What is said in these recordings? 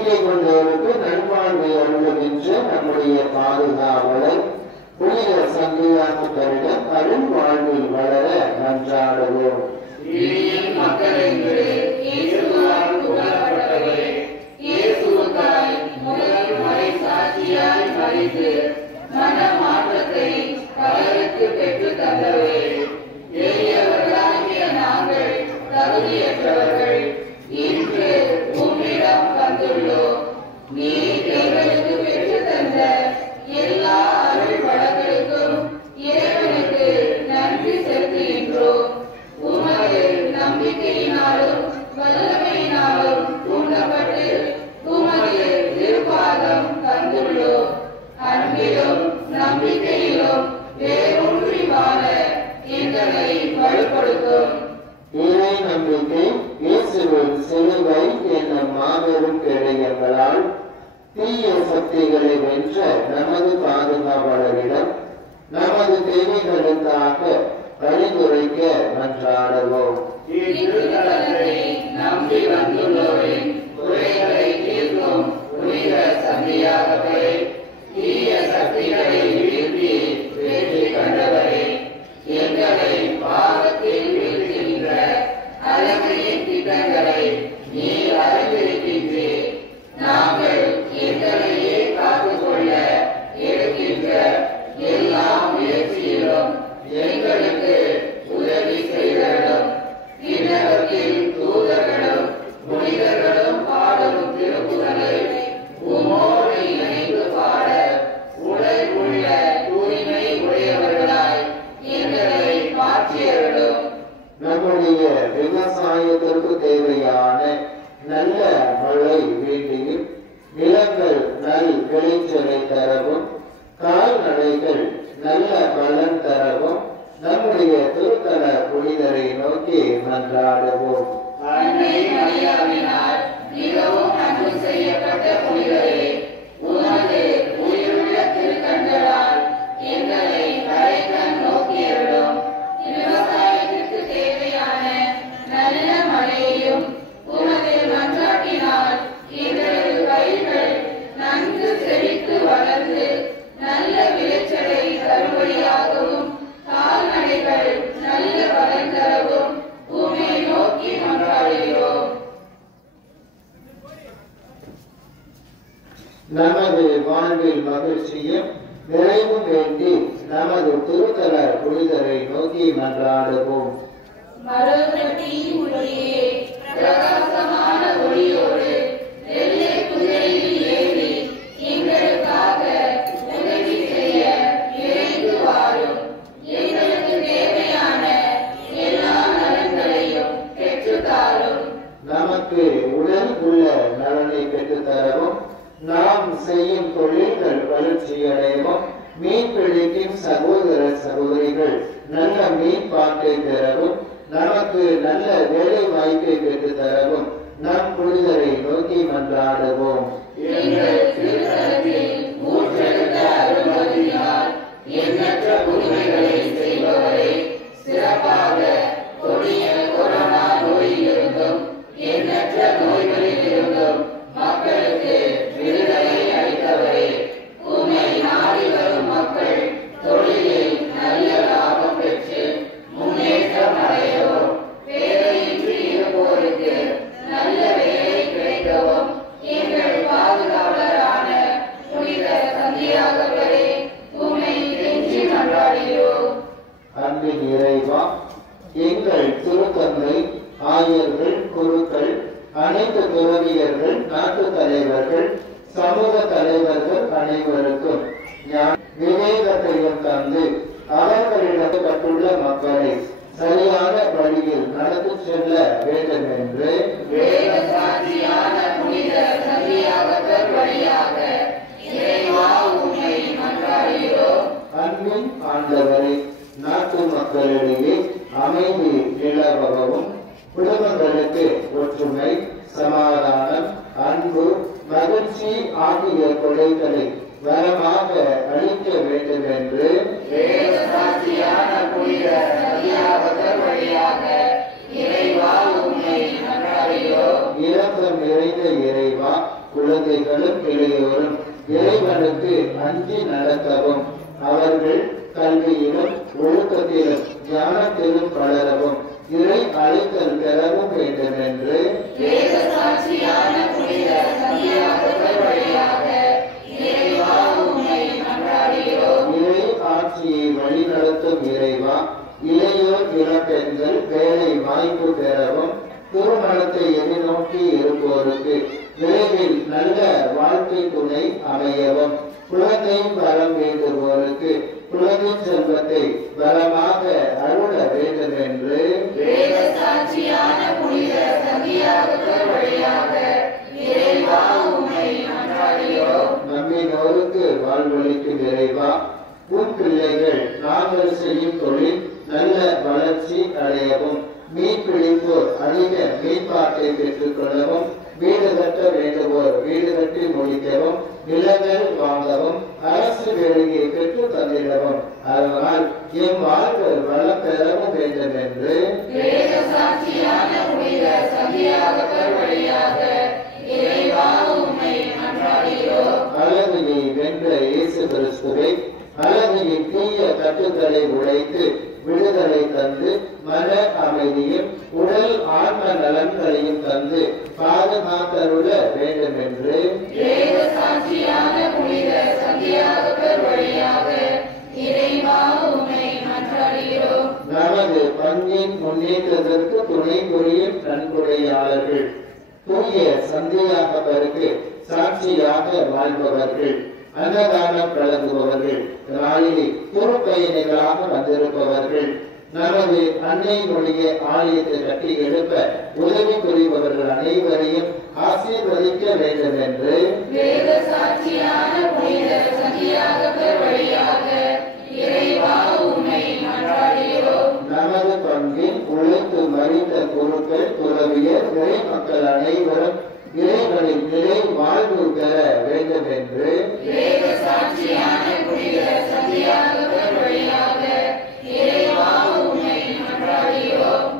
நம்பிக்கை கொண்டவருக்கு நல்வாழ்வை அருளுகின்ற நம்முடைய பாதுகாவலர் புனித சந்தியாத்தரிடம் அருள் வாழ்வில் வளர மன்றாடுவோம். தீய சக்திகளை வென்ற நமது பாதுகாவலரிடம் நமது தேவைகளுக்காக வழிமுறைக்க மன்றாடுவோம். நம்பி வந்துள்ளோரின் குறைகளை தீர்க்கும் புனித சந்தியாகவே, தீய சக்திகளை வீழ்த்தி வெற்றி கண்டவரே, எங்களை பாவத்தில் வீழ்த்துகின்ற அழகையின் திட்டங்களை நீர் அறிந்திருக்கின்றீர். நாங்கள் எங்களையே காத்துக்கொள்ள எடுக்கின்ற எல்லா முயற்சியிலும் எங்களுக்கு உதவி செய்தரும். விண்ணகத்தில் தூதர்களும் புனிதர்களும் பாடும் திருப்புகளை உமோடு இணைந்து பாட உடல் உள்ள தூய்மை உடையவர்களாய் எங்களை மாற்றியவர்களும். நம்முடைய விவசாயத்திற்கு தேவையான நல்ல மழை வேண்டியும், நிலங்கள் நல் விளைச்சலை தரவும், கால்நடைகள் நல்ல பலன் தரவும் நம்முடைய திருத்தல புனிதரை நோக்கி மன்றாடுவோம். மிகவும் அன்பு செய்யப்பட்ட புனிதரே, உமது உயிருள்ள திருக்கண்களால் எங்களை கரைக்கண் நோக்கியருளும். விவசாயத்திற்கு தேவையான நல்ல மழையையும் உமது மன்றாட்டினால் எங்களது பயிர்கள் நன்கு செழித்து வளர்ந்து நல்ல விளைச்சலை தரும்படியாகவும், கால்நடைகள் நல்ல பலன் தரவும் உம்மை நோக்கி மன்றாடுகிறோம். நமது வாழ்வில் மகிழ்ச்சியும் நிறைவும் வேண்டி நமது திருத்தல புனிதரை நோக்கி மன்றாடுவோம். பிரகாசமான ஒளியோடு வெள்ளை குதிரையில் ஏறி எங்களுக்காக உதவி செய்ய விரைந்து வாரும். எங்களுக்கு தேவையான எல்லா நலன்களையும் பெற்றுத்தாரும். நமக்கு உடல் உள்ள நலனை பெற்றுத்தரவும், நாம் செய்யும் தொழில்கள் வளர்ச்சியடையவும், மீன் பிடிக்கும் சகோதர சகோதரிகள் நல்ல மீன்பாட்டை பெறவும், நமக்கு நல்ல வேலை வாய்ப்பை பெற்று தரவும் நம் புனிதரை நோக்கி மன்றாடுவோம். எண்ணற்ற புதுமைகளை செய்பவரை, சிறப்பாக கொடிய கொரோனா நோயிலிருந்தும் எண்ணற்ற நோய்களில் இருந்தும் மக்களுக்கு விடுதலை அளித்தவரே, உம்மை நாடி வரும் மக்கள் தொழிலில் நல்ல லாபம் பெற்று முன்னேற்றம் அடையவும், வேலையின்றி இருப்போருக்கு நல்ல வேலை கிடைக்கவும் எங்கள் பாதுகாவலரான புனித சந்தியாகவே உம்மை நெஞ்சி மன்றாடுகிறோம். அன்பின் இறைவா, எங்கள் திருத்தந்தை, ஆயர்கள், குருக்கள், அனைத்து துறவியர்கள், நாட்டு தலைவர்கள், சமூக தலைவர்கள் அனைவருக்கும் விவேகத்தையும் தந்து அவர்களிடம் கட்டுள்ள மக்களை சரியான வழியில் நடத்தி செல்ல வேண்டும் என்று அன்பின் ஆண்டவரை, நாட்டு மக்களிடையே அமைதி நிலவகவும், குடும்பங்களுக்கு ஒற்றுமை, சமாதானம், அன்பு, மகிழ்ச்சி ஆகிய கொடைகளை வரமாக அளிக்க வேண்டும் என்று இரக்கம் நிறைந்த இறைவா, குழந்தைகளும் இளையோரும் இறைவனுக்கு அஞ்சி நடக்கவும் அவர்கள் கல்வியிலும் ஒழுக்கத்திலும் ஞானத்திலும் வளரவும் இறை அழைத்தல் பெறவும் வேண்டும் என்று இறை ஆட்சியை வழிநடத்தும் இறைவா, இளையோர் இளம்பெண்கள் வேலை வாய்ப்பு பெறவும் திருமணத்தை எதிர்நோக்கி இருப்போருக்கு விரைவில் நல்ல வாழ்க்கை துணை அமையவும் குழந்தை வரம் வேண்டுவோருக்கு குழந்தை செல்வத்தை வளமாக அருள வேண்டும் என்று நம்பினோருக்கு வாழ்வளிக்கும் இறைவா, உன் பிள்ளைகள் நாங்கள் செய்யும் தொழில் நல்ல வளர்ச்சி அடையவும் மீன்பிடிப்போர் அதிக மீன்பாட்டை பெற்றுக் கொள்ளவும் வீடு கட்ட வேண்டுவோர் வீடு கட்டி முடிக்கவும் நிலங்கள் வாங்கவும் அரசு வேலையை பெற்று தந்திடவும் அதனால் என் வாழ்வு வளம் பெறவும் வேண்டும் என்று அழகியை வென்ற இயேசு கிறிஸ்துவை அழகியின் தீய கட்டுக்களை உடைத்து விடுதலை தந்து மன அமைதியும் உடல் ஆன்ம நலன்களையும் தந்து பாதுகாத்தருள வேண்டும் என்று நமது பங்கின் முன்னேற்றத்திற்கு துணை புரியும் நன்கொடையாளர்கள் தூய சந்தியாகவருக்கு சாட்சியாக வாழ்பவர்கள் அன்னதானம் வழங்குபவர்கள் நாளிலே பொறுப்பயணிகளாக வந்திருப்பவர்கள் நமது அன்னையினுடைய ஆலயத்தை கட்டி எழுப்ப உதவி புரிபவர்கள் அனைவரையும் ஆசீர்வதிக்க வேண்டும் என்று நமது பங்கில் உழைத்து மறித்த குருக்கள் துறவியர் இறை மக்கள் அனைவரும் இறைவனின் நிலை வாழ்வு பெற வேண்டும் என்று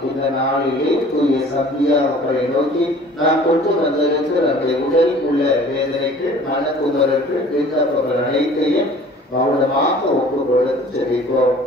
இந்த நாளிலே தூய சந்தியாவை நோக்கி நாம் கொண்டு வந்திருக்கிற நம்முடைய உடலில் உள்ள வேதனைக்கு மனக்குமருக்கு விண்ணப்பங்கள் அனைத்தையும் மௌனமாக ஒப்புக் கொடுத்து செல்வோம்.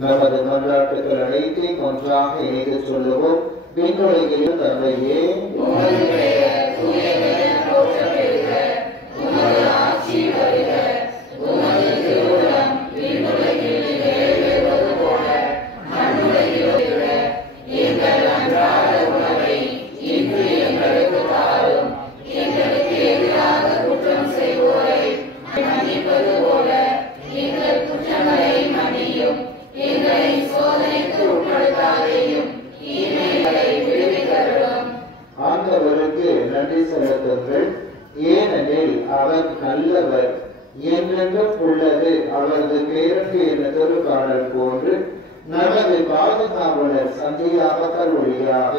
நமது மன்றாட்டுகள் அனைத்தையும் ஒன்றாக இணைத்து சொல்லுவோம். விண்ணுலகில் தந்தையே, ஆண்டவருக்கு நன்றி செலுத்துங்கள், ஏனெனில் அவர் நல்லவர், என்றென்றும் உள்ளது அவரது பேரன்பு என்ற திருப்பாடல் போன்று நமது பாதுகாவலர் சந்தியாகத்தல் ஒளியாக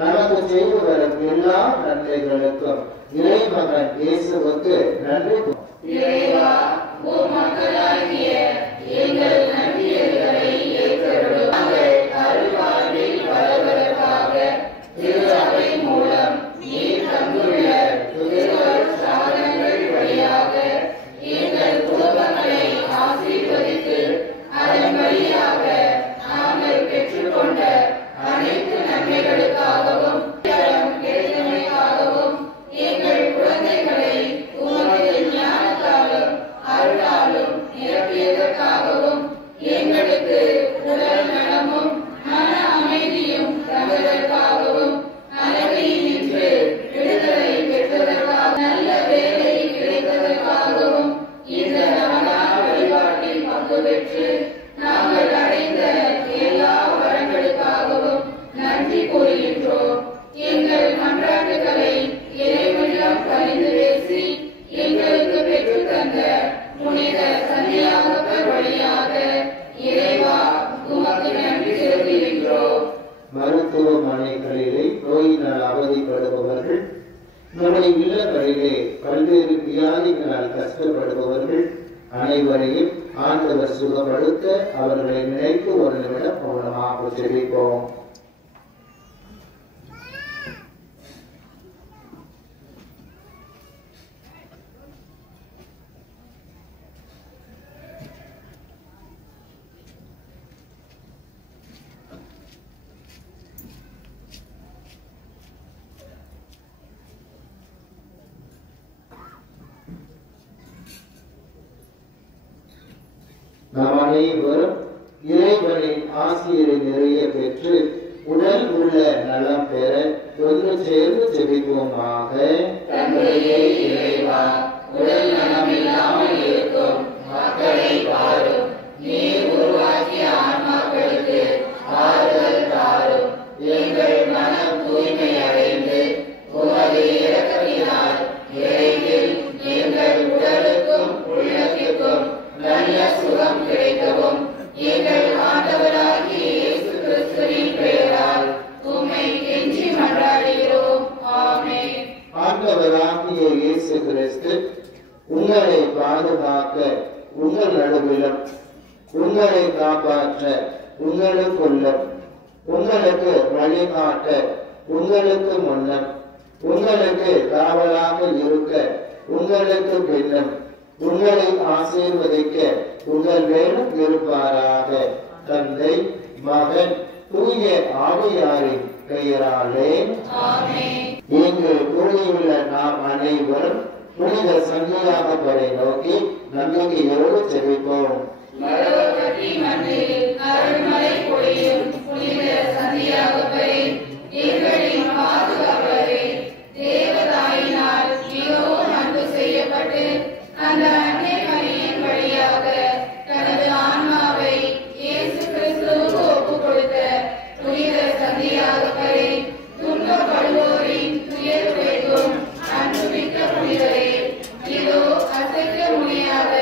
நமக்கு செய்து வரும் எல்லா நன்மைகளுக்கும் இறைமகன் இயேசுவுக்கு நன்றி. மருத்துவமனைகளிலே நோயினால் அவதிப்படுபவர்கள், நம்முடைய இல்லங்களிலே பல்வேறு வியாதிகளால் கஷ்டப்படுபவர்கள் அனைவரையும் ஆண்டவர் சுகப்படுத்த அவர்களை நினைத்து ஒரு நிமிடம் மௌனமாக ஜெபிப்போம். நாம் அனைவரும் இறைவனின் ஆசிரியரை நிறைய பெற்று உடல் உள்ள நலம் பெற ஒன்று சேர்ந்து ஜெபிப்போமாக. தந்தையே இறைவா, உடல் நலம் இல்லாமல் இருக்கும் மக்களை பாரும். நீர் உருவாக்கிய ஆன்மாக்களுக்கு ஆறுதல் தாரும். எங்கள் மனம் தூய்மை அடைந்து உமது இரக்கத்தினால் விரைவில் எங்கள் உடலுக்கும் உள்ளத்திற்கும் நல்ல சுகம் கிடைக்கவும் எங்கள் ஆண்டவராகிய இயேசு கிறிஸ்துவின் பெயரால் உம்மை கெஞ்சி மன்றாடுகிறோம். ஆமென். ஆண்டவராகிய இயேசு கிறிஸ்து உங்களை பாதுகாக்க உங்கள் நடுவிலும் உங்களை காப்பாற்ற உங்களுக்குள்ளும் உங்களுக்கு வழிகாட்ட உங்களுக்கு முன்னம் உங்களுக்கு காவலாக இருக்க உங்களுக்கு பின்னும் உங்களை ஆசீர்வதிக்க உங்கள் மேலும் இருப்பாராக. தந்தை, மகன், தூய ஆவியாரின் பெயராலே ஆமென். இங்கு கூடியுள்ள நாம் அனைவரும் புனித சந்தியாகப்பரை நோக்கி நம்பிக்கையோடு ஜெபிப்போம். மரவகட்டி மண்ணில் அருள்மழை பொழியும் புனித சந்தியாகப்பரே, எங்களின் பாதுகாவலரே, தேவதாயினால் மிகவும் அன்பு செய்யப்பட்டு அந்த அன்னை மரியின் வழியாக தனது ஆன்மாவை இயேசு கிறிஸ்துவுக்கு ஒப்புக் கொடுத்த புனித சந்தியாகப்பரே, துன்பப்படுவோரின் துயர் துடைக்கும் அன்புமிக்க புனிதரே, இதோ அசைக்க முடியாத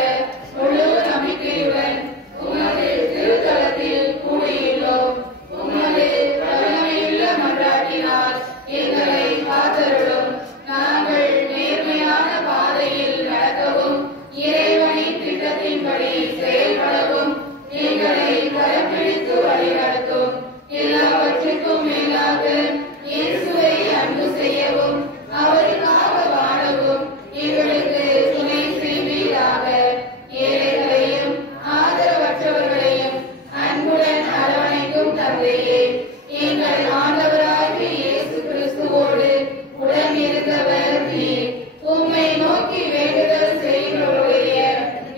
முழு நம்பிக்கையுடன் உமது திருத்தலத்தில் கூடியுள்ளோம். உமது கருணையுள்ள மன்றாட்டினால் எங்களை காத்தருளும். நாங்கள் நேர்மையான பாதையில் நடக்கவும் இறைவனின் திட்டத்தின்படி செயல்படவும் எங்களை கரப்பிடித்து வழிநடத்தும். எல்லாவற்றுக்கும் மேலாக இயேசுவை அன்பு செய்யவும் அவருக்காக வாழவும் எங்களுக்கு துணை செய்வீராக. ஏழைகளையும் ஆதரவற்றவர்களையும் அன்புடன் அரவணைக்கும் தந்தையே, எங்கள் ஆண்டவராகிய இயேசு கிறிஸ்துவோடு உடன் இருந்தவர் நீர். உம்மை நோக்கி வேண்டுதல் செய்கிறவர்களுடைய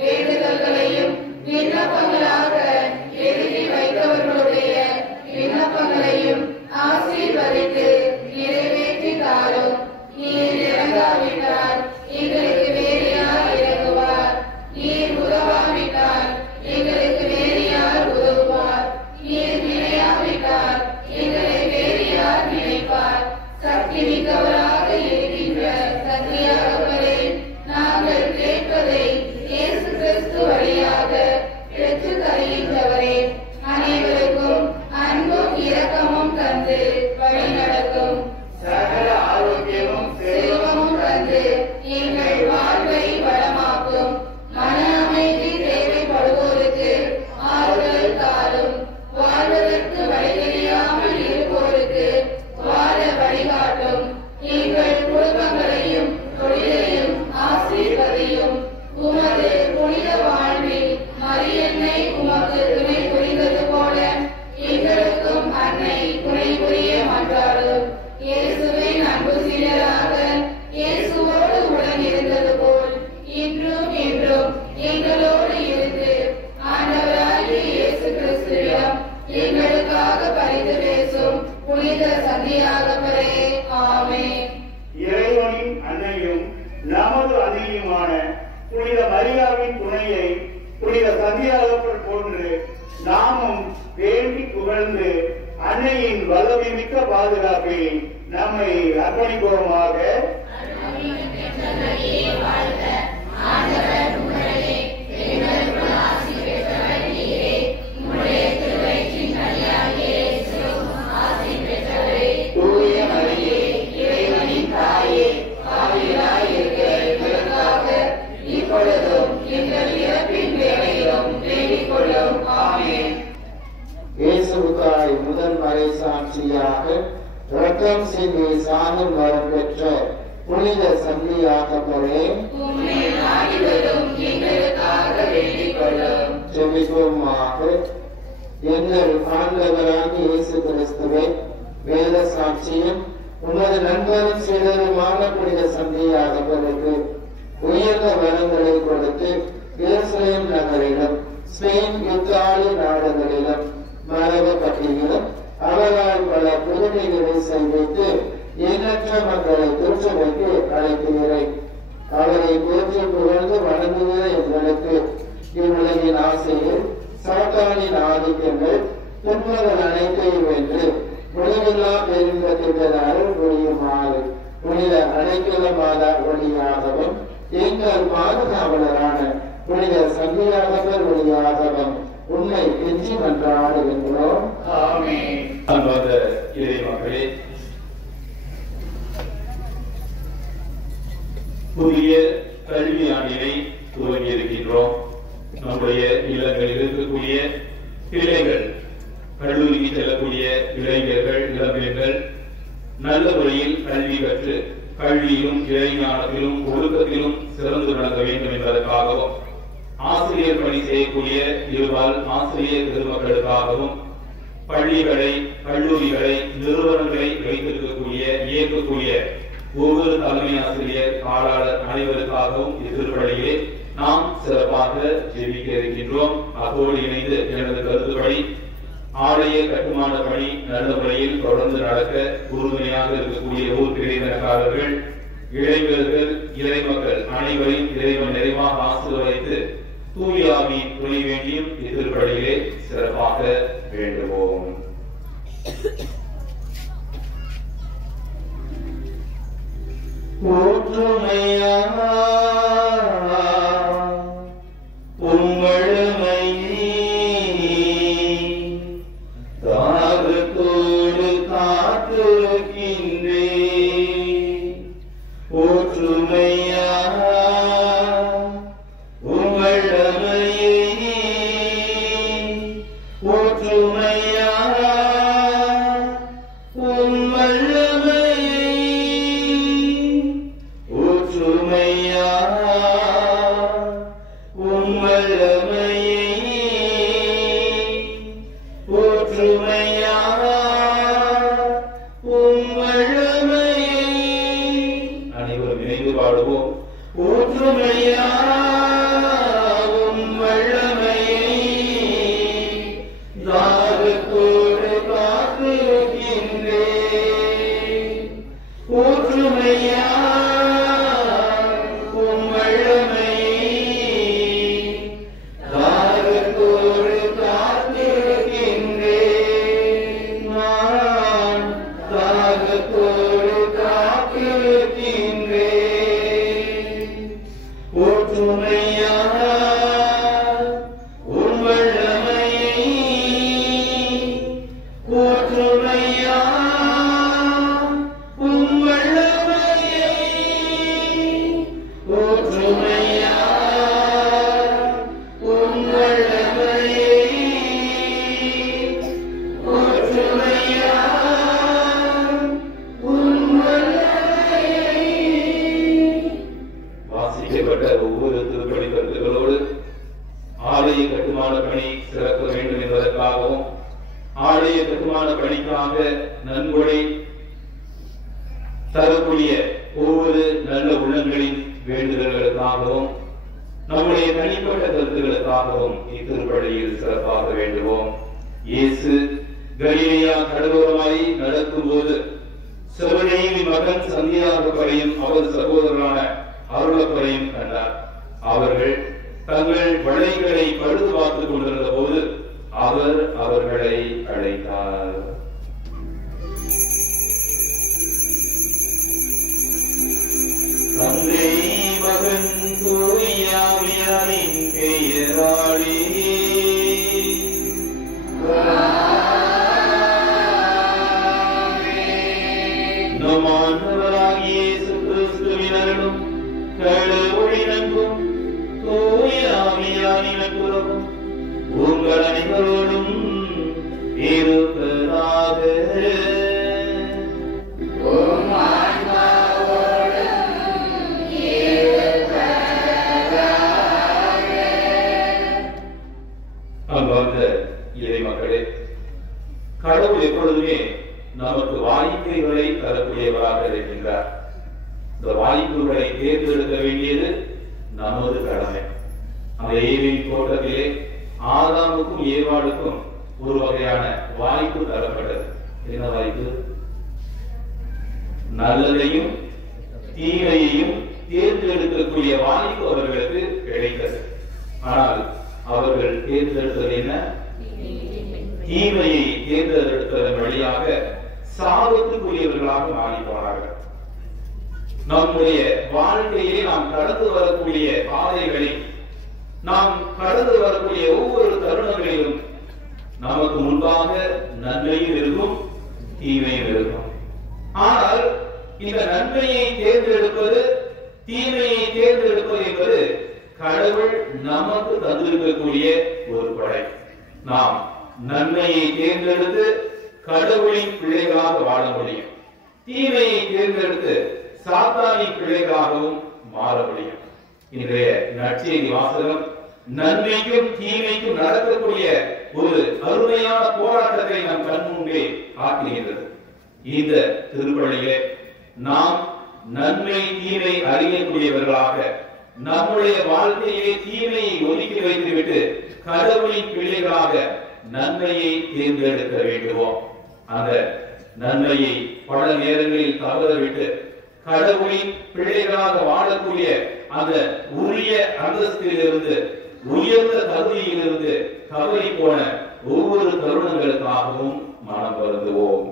வேண்டுதல்களையும் விண்ணப்பங்களாக எழுதி வைத்தவர்களுடைய விண்ணப்பங்களையும் ஆசீர்வதித்து நிறைவேற்றி தாரும். நீர் இறங்காவிட்டால் எங்களுக்கு வேறு யார் இறங்குவார்? நீர் உதவாவிட்டால் எங்களுக்கு வேறு யார் உதவுவார்? நீர் நினையாவிட்டால் எங்களை வேறு யார் நினைப்பார்? சக்தி மிக்கவராக இருக்கின்ற சத்தியாகவரே, நாங்கள் கேட்பதை இயேசு கிறிஸ்து வழியாக பெற்று தருகின்றவரே, அனைவருக்கும் அன்பும் இரக்கமும் தந்து வழிநடத்தும். சகல ஆரோக்கியமும் செல்வமும் தந்து எங்கள் வாழ்வை வளமாக்கும். மன அமைதி தேவைப்படுவோருக்கு ஆறுதல் தாரும். வாழ்வதற்கு வழி தெரியாமல் இருப்போருக்கு வாழ வழிகாட்டும். எங்கள் குடும்பங்களையும் தொழிலையும் ஆசீர்வதியும். உமது புனித வாழ்வில் மரியன்னை உமக்கு துணை புரிந்தது போல எங்களுக்கும் அன்னை துணை புரிய மன்றாடும். இயேசுவின் அன்பு சீடராக இயேசுவோடு உடன் இருந்தது போல் இன்றும் என்றும் எங்களோடு இருந்து ஆண்டவராகிய இயேசு கிறிஸ்துவிடம் எங்களுக்காக பரிந்து பேசும் புனித சந்தியாகப்பரே. ஆமென். இறைவனின் அன்னையும் நமது அன்னையுமான புனித மரியாவின் துணையை புனித சந்தியாகப்பர் போன்று நாமும் வேண்டி புகழ்ந்து அன்னையின் வல்லமை மிக்க பாதுகாப்பில் நம்மை அர்ப்பணிப்போமாக. தூய மரியே, இறைவனின் தாயே, வழியாக இரத்தம் சிந்தி சாகும் வரம் பெற்ற புனித சந்தியாகப்பரே, ஜெபிப்போமாக. எங்கள் ஆண்டவராக இயேசு கிறிஸ்துவே, வேத சாட்சியும் உமது நண்பரும் சீடருமான புனித சந்தியாகப்பருக்கு உயர்ந்த வரங்களை கொடுத்து எருசலேம் நகரிலும் ஸ்பெயின் இத்தாலி நாடுகளிலும் மரபு பட்டியலும் அவரால் பல புதுமைகளை செய்வித்து எண்ணற்ற மக்களை திருச்சபைக்கு அழைக்கிறேன். அவரை போற்றி புகழ்ந்து வணங்குகிற எங்களுக்கு இவ்வுலகின் ஆசையில் சாத்தானின் ஆதிக்கங்கள் துன்பங்கள் அனைத்தையும் வென்று முடிவில்லா பெருங்கத்திற்கு அருள் புரியுமாறு புனித அடைக்கல மாதா வழியாகவும் எங்கள் பாதுகாவலரான புனித சந்தியாகப்பர் வழியாகவும் உண்மை கெஞ்சி மன்றாடுகின்றோம். இறைமக்களே, புதிய கல்வி ஆண்டினை துவங்கி இருக்கின்றோம். நம்முடைய இல்லங்களில் இருக்கக்கூடிய பிள்ளைகள், கல்லூரிக்கு செல்லக்கூடிய இளைஞர்கள், இளம்பெண்கள் நல்ல முறையில் கல்வி கற்று கல்வியிலும் இறைஞானத்திலும் ஒழுக்கத்திலும் சிறந்து விளங்க வேண்டும் என்பதற்காகவும் ஆசிரியர் பணி செய்யக்கூடிய இருபால் ஆசிரியர் பெருமக்களுக்காகவும் பள்ளிகளை, கல்லூரிகளை, நிறுவனங்களை வைத்திருக்கக்கூடிய இயக்கக்கூடிய ஒவ்வொரு தலைமை ஆசிரியர், காலாளர் அனைவருக்காகவும் திருப்பள்ளியிலே நாம் சிறப்பாக ஜெபிக்க இருக்கின்றோம். அதோடு இணைந்து எனது கருத்துப்படி ஆலய கட்டுமான பணி நல்ல முறையில் தொடர்ந்து நடக்க உறுதுணையாக இருக்கக்கூடிய ஊர் பிரிவினக்காரர்கள், இளைஞர்கள், இறைமக்கள் அனைவரையும் இறைவன் நிறைவாக ஆசீர்வதித்து தூயாவின் துணை வேண்டியும் திருப்பள்ளியிலே சிறப்பாக வேண்டுவோம். உங்கள் அனைவரோடும் இருப்பதாக. நமக்கு வாய்ப்புகளை தரக்கூடியவராக இருக்கின்றார். இந்த வாய்ப்புகளை தேர்ந்தெடுக்க வேண்டியது நமது கடமை. அந்த ஏதேன் தோட்டத்திலே ஆதாமுக்கும் ஏவாளுக்கும் ஒரு வகையான வாய்ப்பு தரப்பட்டது. என்ன வாய்ப்பு? நல்லதையும் தீமையையும் தேர்ந்தெடுக்கக்கூடிய வாய்ப்பு அவர்களுக்கு கிடைத்தது. ஆனால் அவர்கள் தேர்ந்தெடுத்தது என்ன? தீமையை தேர்ந்தெடுப்பதன் வழியாக சாபத்துக்குரியவர்களாக மாறி போனார்கள். நம்முடைய வாழ்க்கையிலே நாம் கடந்து வரக்கூடிய பாதைகளில், நாம் கடந்து வரக்கூடிய ஒவ்வொரு தருணங்களிலும் நமக்கு முன்பாக நன்மையும் இருக்கும், தீமையும் இருக்கும். ஆனால் இந்த நன்மையை தேர்ந்தெடுப்பது, தீமையை தேர்ந்தெடுப்பது என்பது கடவுள் நமக்கு தந்திருக்கக்கூடிய ஒரு கொடை. நாம் நன்மையை தேர்ந்தெடுத்து கடவுளின் பிள்ளைகளாக வாழ முடியும். தீமையை தேர்ந்தெடுத்து சாத்தானின் பிள்ளைகளாகவும் மாற முடியும். இன்றைய நற்செய்தி வாசகம் நன்மைக்கும் தீமைக்கும் நடக்கக்கூடிய ஒரு அருமையான போராட்டத்தை நம் கண் முன்பே காட்டுகின்றது. இந்த திருப்பலியிலே நாம் நன்மை தீமை அறியக்கூடியவர்களாக நம்முடைய வாழ்க்கையிலே தீமையை ஒதுக்கி வைத்துவிட்டு கடவுளின் பிள்ளைகளாக நன்மையை தேர்ந்தெடுக்க வேண்டுவோம். அந்த நன்மையை பல நேரங்களில் தவறவிட்டு கடவுளின் பிள்ளைகளாக வாழக்கூடிய அந்த உரிய அந்தஸ்திலிருந்து, உயர்ந்த தகுதியிலிருந்து தவறி போன ஒவ்வொரு தருணங்களுக்காகவும் மனம் வருந்துவோம்.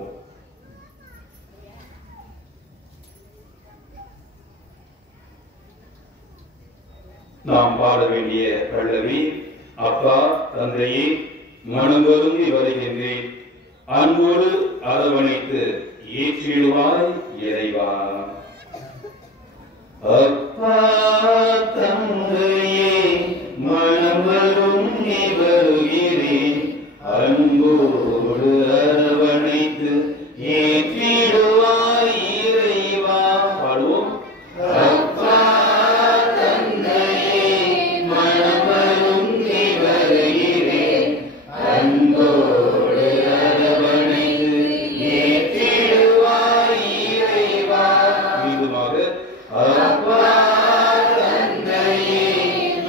நாம் பாட வேண்டிய பல்லவி, அப்பா தந்தையே மனம் வருந்தி வருகின்றேன், அன்போடு அரவணைத்து ஏற்றிடுவாய் இறைவா. அப்பா தந்தையே மனம் வருந்தி வருகிறேன், அன்போடு அரவணைத்து ஏற்றிடுவாய் இறைவா. பாடுவோம். அப்பா தந்தையே மனம் வருந்தி வருகிறேன், அன்போடு அரவணைத்து ஏற்றிடுவாய் இறைவா. மீண்டுமாக. அப்பா தந்தையே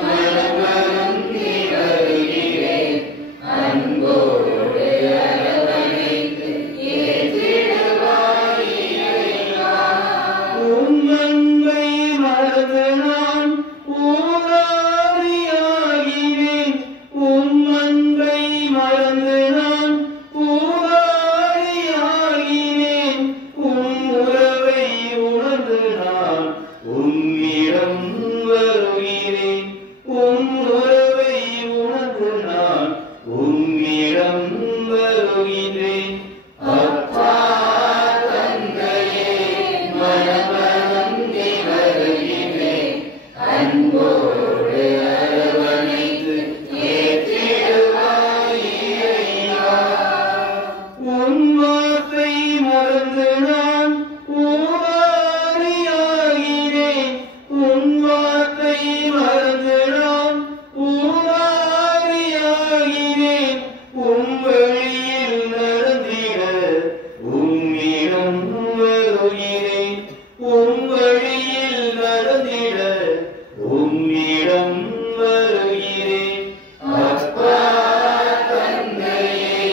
மனம் வருந்தி வருகிறேன், அன்போடு அரவணைத்து ஏற்றிடுவாய் இறைவா. உம் அன்பை மறந்து நான் ஊதாரியாகினேன், உம் அன்பை மறந்து நான் ஊதாரியாகினேன், உம் உறவை உணர்ந்து நான் உம்மிடம் வருகிறேன், உம் உறவை உணர்ந்து நான் உம்மிடம் வருகிறேன். அப்பா தந்தையே மனம் வருந்தி வருகிறேன், அன்போடு அரவணைத்து ஏற்றிடுவாய் இறைவா. உன் வார்த்தை மறந்து நான் ஊதாரியாகினேன், உன் வார்த்தை மறந்து நான் ஊதாரியாகினேன், உம் வழியில் நடந்திட உம்மிடம் வருகிறேன், உம் வழியில் நடந்திட உம்மிடம் வருகிறேன். அப்பா தந்தையே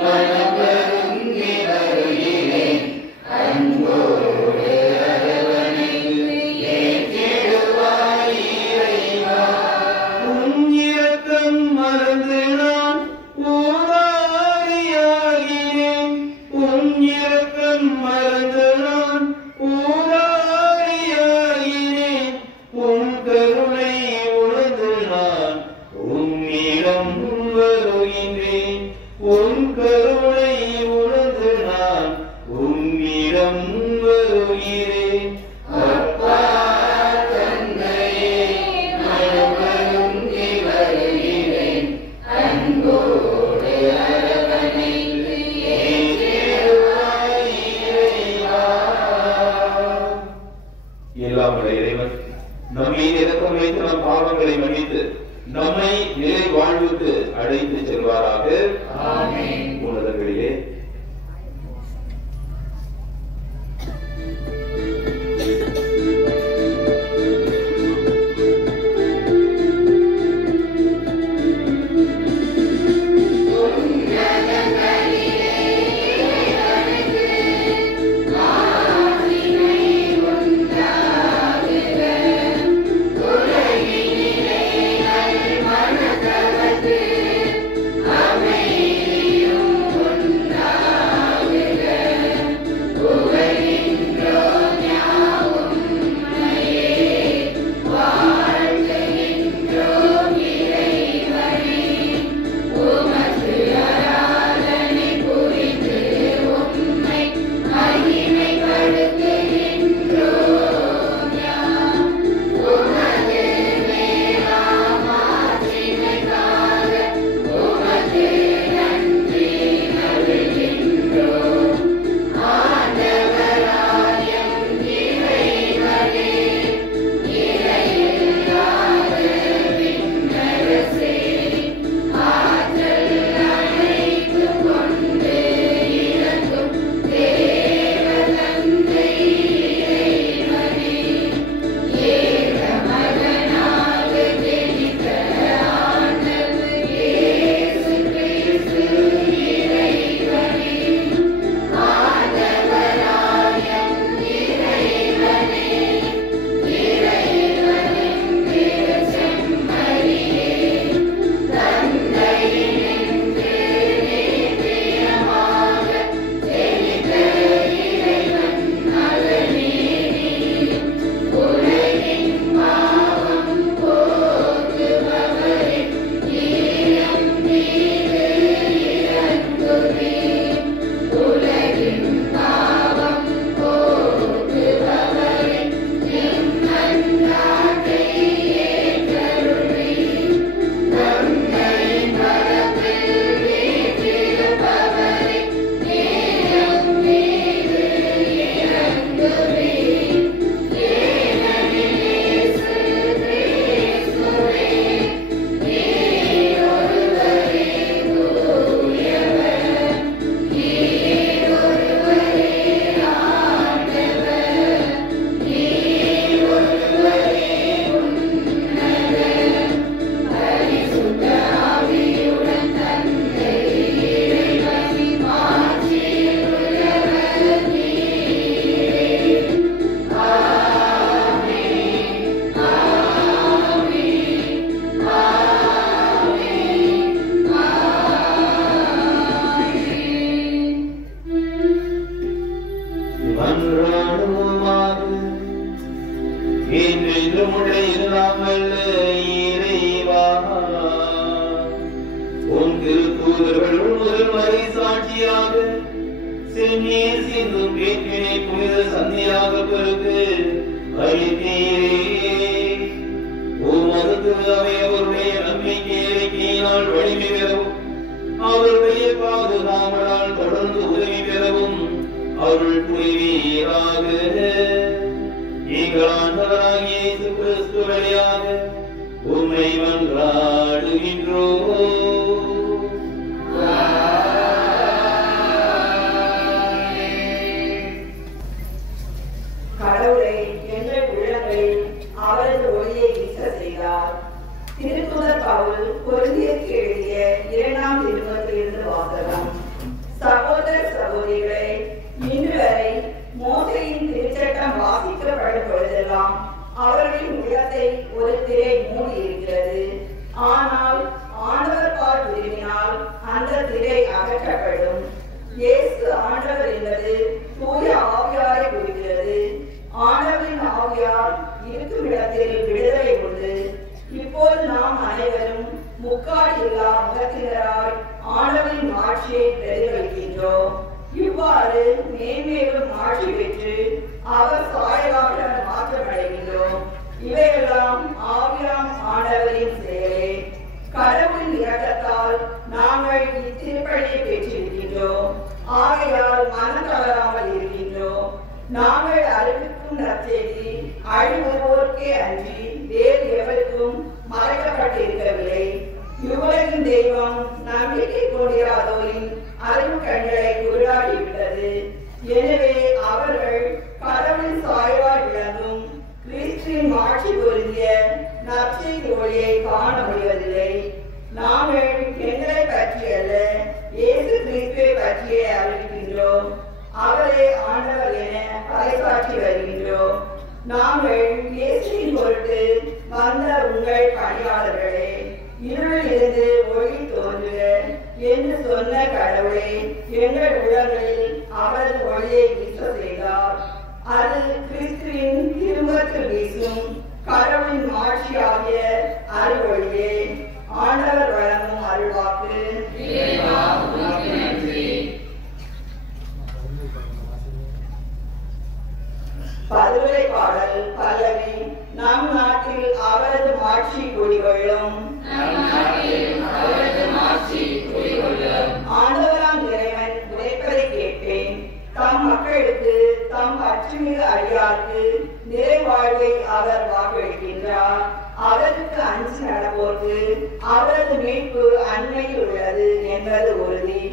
மனம் வருந்தி வருகிறேன், அன்போடு அரவணைத்து ஏற்றிடுவாய் இறைவா. உம் இரக்கம் மறந்து நான் ஊதாரியாகினேன், உம் இரக்கம் மறந்து நான் ஊதாரியாகினேன், உம் கருணை உணர்ந்து நான் உம்மிடம் வருகின்றேன், உம் கருணை உணர்ந்து நான் உம்மிடம் வருகிறேன். அப்பா தந்தையே மனம் வருந்தி வருகிறேன், அன்போடு அரவணைத்து ஏற்றிடுவாய் இறைவா. எல்லாம் வல்ல இறைவன் நம் மீது இரக்கம் வைத்து நம் பாவங்களை மன்னித்து நம்மை நிலை வாழ்வுக்கு அழைத்து செல்வாராக. ஆமென். உன்னதங்களிலே மன்றாடுவோமாக. என்றென்றும் இல்லாமல் இறைவா, உன் திருத்தூதர்கள் முதல் வரை சாட்சியாக செந்நீர் சிந்தும் பேற்றினை புனித சந்தியாக பெருக்கு அளித்தீரே. உமது திருவை அவருடைய நம்பிக்கை அறிக்கையினால் வலிமை பெறவும், அவருடைய பாதுகாவலால் தொடர்ந்து உதவி பெறவும் அருள் புரிவீராக. எங்கள் ஆண்டவராகிய இயேசு கிறிஸ்து வழியாக உம்மை மன்றாடுகின்றோம். கடவுளை எங்கள் உள்ளங்களில் அவரது ஒளியை வீச செய்தார். திருத்தூதர் பவுல் கொரிந்தியருக்கு எழுதிய 2ஆம் திருமுகத்திலிருந்து வாசகம். சகோதர சகோதரிகளே, இன்று வரை மோசேயின் திருச்சட்டம் வாசிக்கப்படும் பொழுதெல்லாம் அவர்களின் உள்ளத்தை ஒரு திரை மூடி இருக்கிறது. ஆனால் ஆண்டவர் பால் விரும்பினால் அந்த திரை அகற்றப்படும். இயேசு ஆண்டவர் என்பது தூய ஆவியாரை குறிக்கிறது. ஆண்டவரின் ஆவியார் இருக்கும் இடத்தில் விடுதலை உண்டு. இப்போது நாம் அனைவரும் முக்காடு இல்லா முகத்தினராய் ஆண்டவரின் ஆட்சியை பிரதிபலிக்கின்றோம். இவ்வாறு மேன்மேலும் ஆட்சி பெற்று அவர் சாயலாக மாற்றமடைகின்றோம். இவையெல்லாம் ஆவியாம் ஆண்டவரின் செயலே. கடவுளின் இரக்கத்தால் நாங்கள் இத்திருப்படியை பெற்றிருக்கின்றோம். ஆகையால் மனம் தளராமல் இருக்கின்றோம். நாங்கள் அறிவிக்கும் நற்செய்தி அழிவுவோர்க்கே அன்றி வேறு எவருக்கும் மறைக்கப்பட்டிருக்கவில்லை. இவ்வுலகின் தெய்வம் நம்பிக்கை கொண்டிராதோரின் அறிவு கண்களை குருடாடிவிட்டது. எனவே அவர்கள் கடவுளின் சாய்வாய் விளங்கும் கிறிஸ்துவின் ஆட்சி பொருந்திய நற்செய்தி ஒளியை காண முடிவதில்லை. நாங்கள் எங்களை பற்றியல்ல, இயேசு கிறிஸ்துவை பற்றியே அறிவிக்கின்றோம். அவரே ஆண்டவர் என பறைசாற்றி வருகின்றோம். நாங்கள் இயேசுவின் பொருட்டு வந்த உங்கள் பணியாளர்களே, இருளில் இருந்து ஒளி தோன்றுக என்று சொன்ன கடவுளே, எங்கள் உள்ளங்களில் அவரது ஒளியை வீச செய்தார். அது கிறிஸ்துவின் திருமுகத்தில் வீசும் கடவுளின் ஆட்சியாகிய அருள்வழியே. ஆண்டவர் வழங்கும் அருள்வாக்கு. பதுரை பாடல் பல்லவி. நம் நாட்டில் அவரது ஆட்சி குடிகொள்ளும். ஆண்டவராம் இறைவன் உரைப்பதை கேட்பேன். தம் மக்களுக்கு, தம் அச்சுமிகு அடியாருக்கு நிறைவாழ்வை அவர் வாக்களிக்கின்றார். அவருக்கு அஞ்சு நடப்போர்க்கு அவரது மீட்பு அண்மையில் உள்ளது என்பது உறுதி.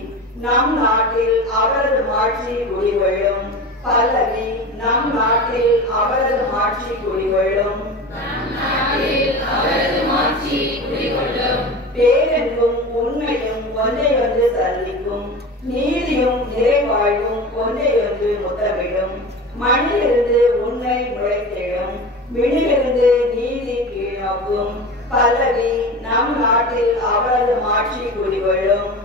நம் நாட்டில் அவரது ஆட்சி குடிகொள்ளும். பல்லவி. நம் நாட்டில் அவரது ஆட்சி குடிகொள்ளும். பேரன்பும் உண்மையும் ஒன்றையொன்று சந்திக்கும். நீதியும் நிறைவாழ்வும் ஒன்றையொன்று முத்தமிடும். மண்ணிலிருந்து உண்மை முளைத்திடும். விண்ணிலிருந்து நீதி கீழ்நோக்கும். பல்லவி. நம் நாட்டில் அவரது ஆட்சி குடிகொள்ளும்.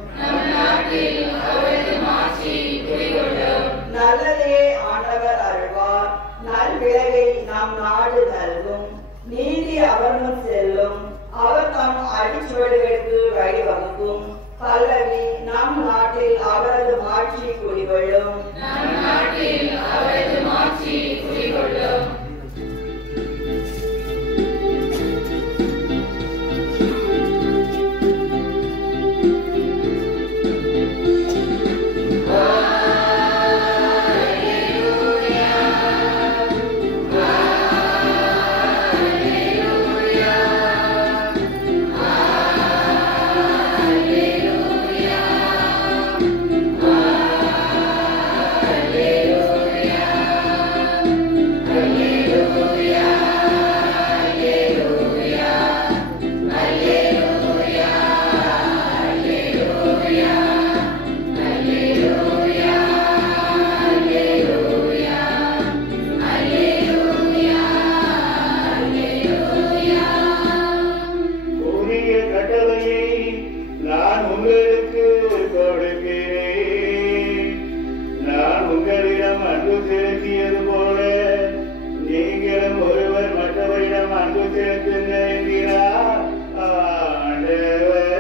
நல்லதே ஆண்டவர் அருள்வார். நல்விளைவை நம் நாடு நல்கும். நீதி அவர் முன் செல்லும். அவர் தம் அடிச்சுவடுகளுக்கு வழிவகுக்கும். பல்லவி. நம் நாட்டில் அவரது ஆட்சி குடிகொள்ளும். நான் உங்களிடம் அன்பு செலுத்தியது போல நீங்களும் ஒருவர் மற்றவரிடம் அன்பு செலுத்துங்கள் என்கிறார் ஆண்டவர்.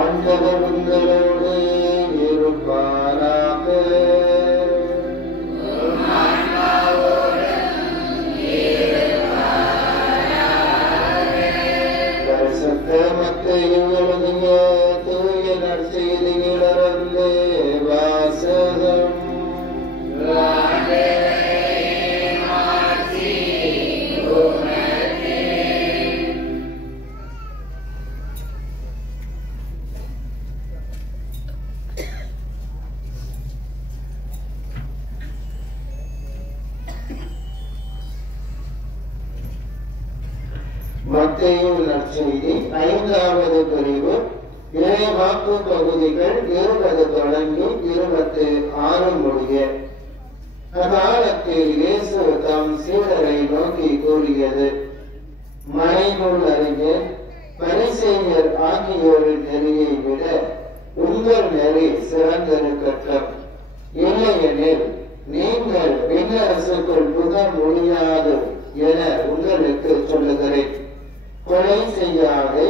ஆண்டவர் உங்களோடு இருப்பாராக. பரிசுத்த மத்தேயு எழுதிய தூய நற்செய்தியிலிருந்து வாசகம். மத்தேயு நற்செய்தி 5வது பிரிவு இறைவாக்கு பகுதிகள் 20 தொடங்கி 26 முடிய. அக்காலத்தில் இயேசு தம் சீடரை நோக்கி கூறியது, மறைநூல் அறிஞர் பரிசேயர் ஆகியோரின் நெறியை விட உங்கள் நெறி சிறந்திருக்கட்டும். இல்லையெனில் நீங்கள் விண்ணரசுக்குள் புக முடியாது என உங்களுக்கு சொல்லுகிறேன். கொலை செய்யாதே,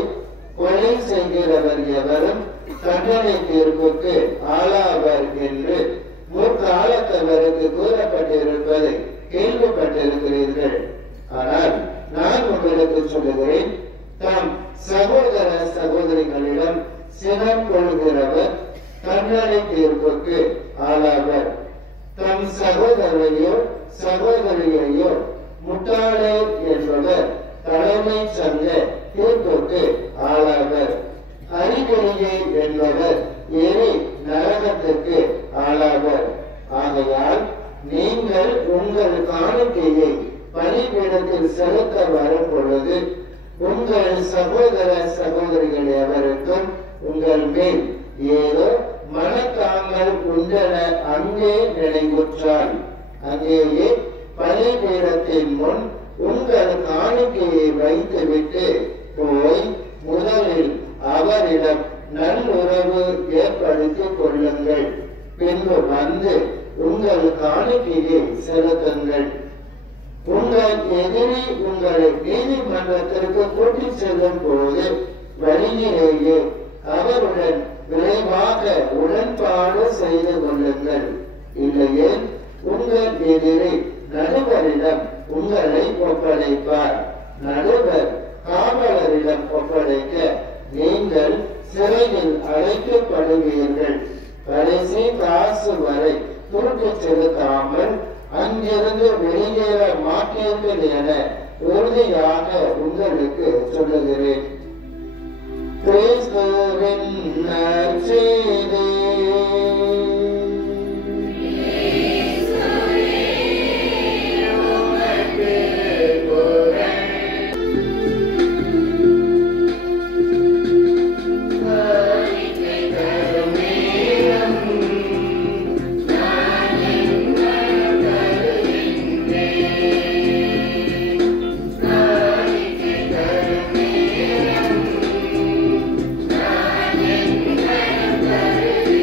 கொலை செய்கிறவர் எவரும் தண்டனை தீர்ப்புக்கு ஆளாவர் என்று முற்காலத்தவருக்கு கூறப்பட்டிருப்பதை கேள்விப்பட்டிருக்கிறீர்கள். ஆனால் நான் உங்களுக்கு சொல்லுகிறேன், தம் சகோதர சகோதரிகளிடம் சினம் கொள்கிறவர் தண்டனை தீர்ப்புக்கு ஆளாவர். தம் சகோதரையோ சகோதரியையோ முட்டாளே என்பவர் தலைமை சங்க தீர்ப்புக்கு ஆளாவர். அறிகுறியை என்பவர் எரி நரகத்துக்கு ஆளாவர். ஆகையால் நீங்கள் உங்கள் காணிக்கையை பலிபீடத்தில் செலுத்த வரும் பொழுது உங்கள் சகோதர சகோதரிகள் எவருக்கும் உங்கள் மேல் ஏதோ மனத்தாங்கள் உண்டென அங்கே நினைவுற்றால் அங்கேயே பலிபீடத்தின் முன் உங்கள் காணிக்கையை வைத்துவிட்டு போய் முதலில் அவரிடம் நல்லுறவு ஏற்படுத்திக் கொள்ளுங்கள். பின்பு வந்து உங்கள் காணிக்கையை செலுத்துங்கள். உங்கள் எதிரி உங்களை நீதிமன்றத்திற்கு கூட்டிச் செல்லும் போது வழியிலேயே அவருடன் விரைவாக உடன்பாடு செய்து கொள்ளுங்கள். இல்லையே உங்கள் எதிரி நடுவரிடம் உங்களை ஒப்படைப்பார். நடுவர் காவலரிடம் ஒப்படைக்க நீங்கள் சிறையில் அழைக்கப்படுவீர்கள். கடைசி காசு வரை துருட்டி செலுத்தாமல் அங்கிருந்து வெளியேற மாட்டீர்கள் என உறுதியாக உங்களுக்கு சொல்லுகிறேன். கிறிஸ்துவின் நற்செய்தி. Amen.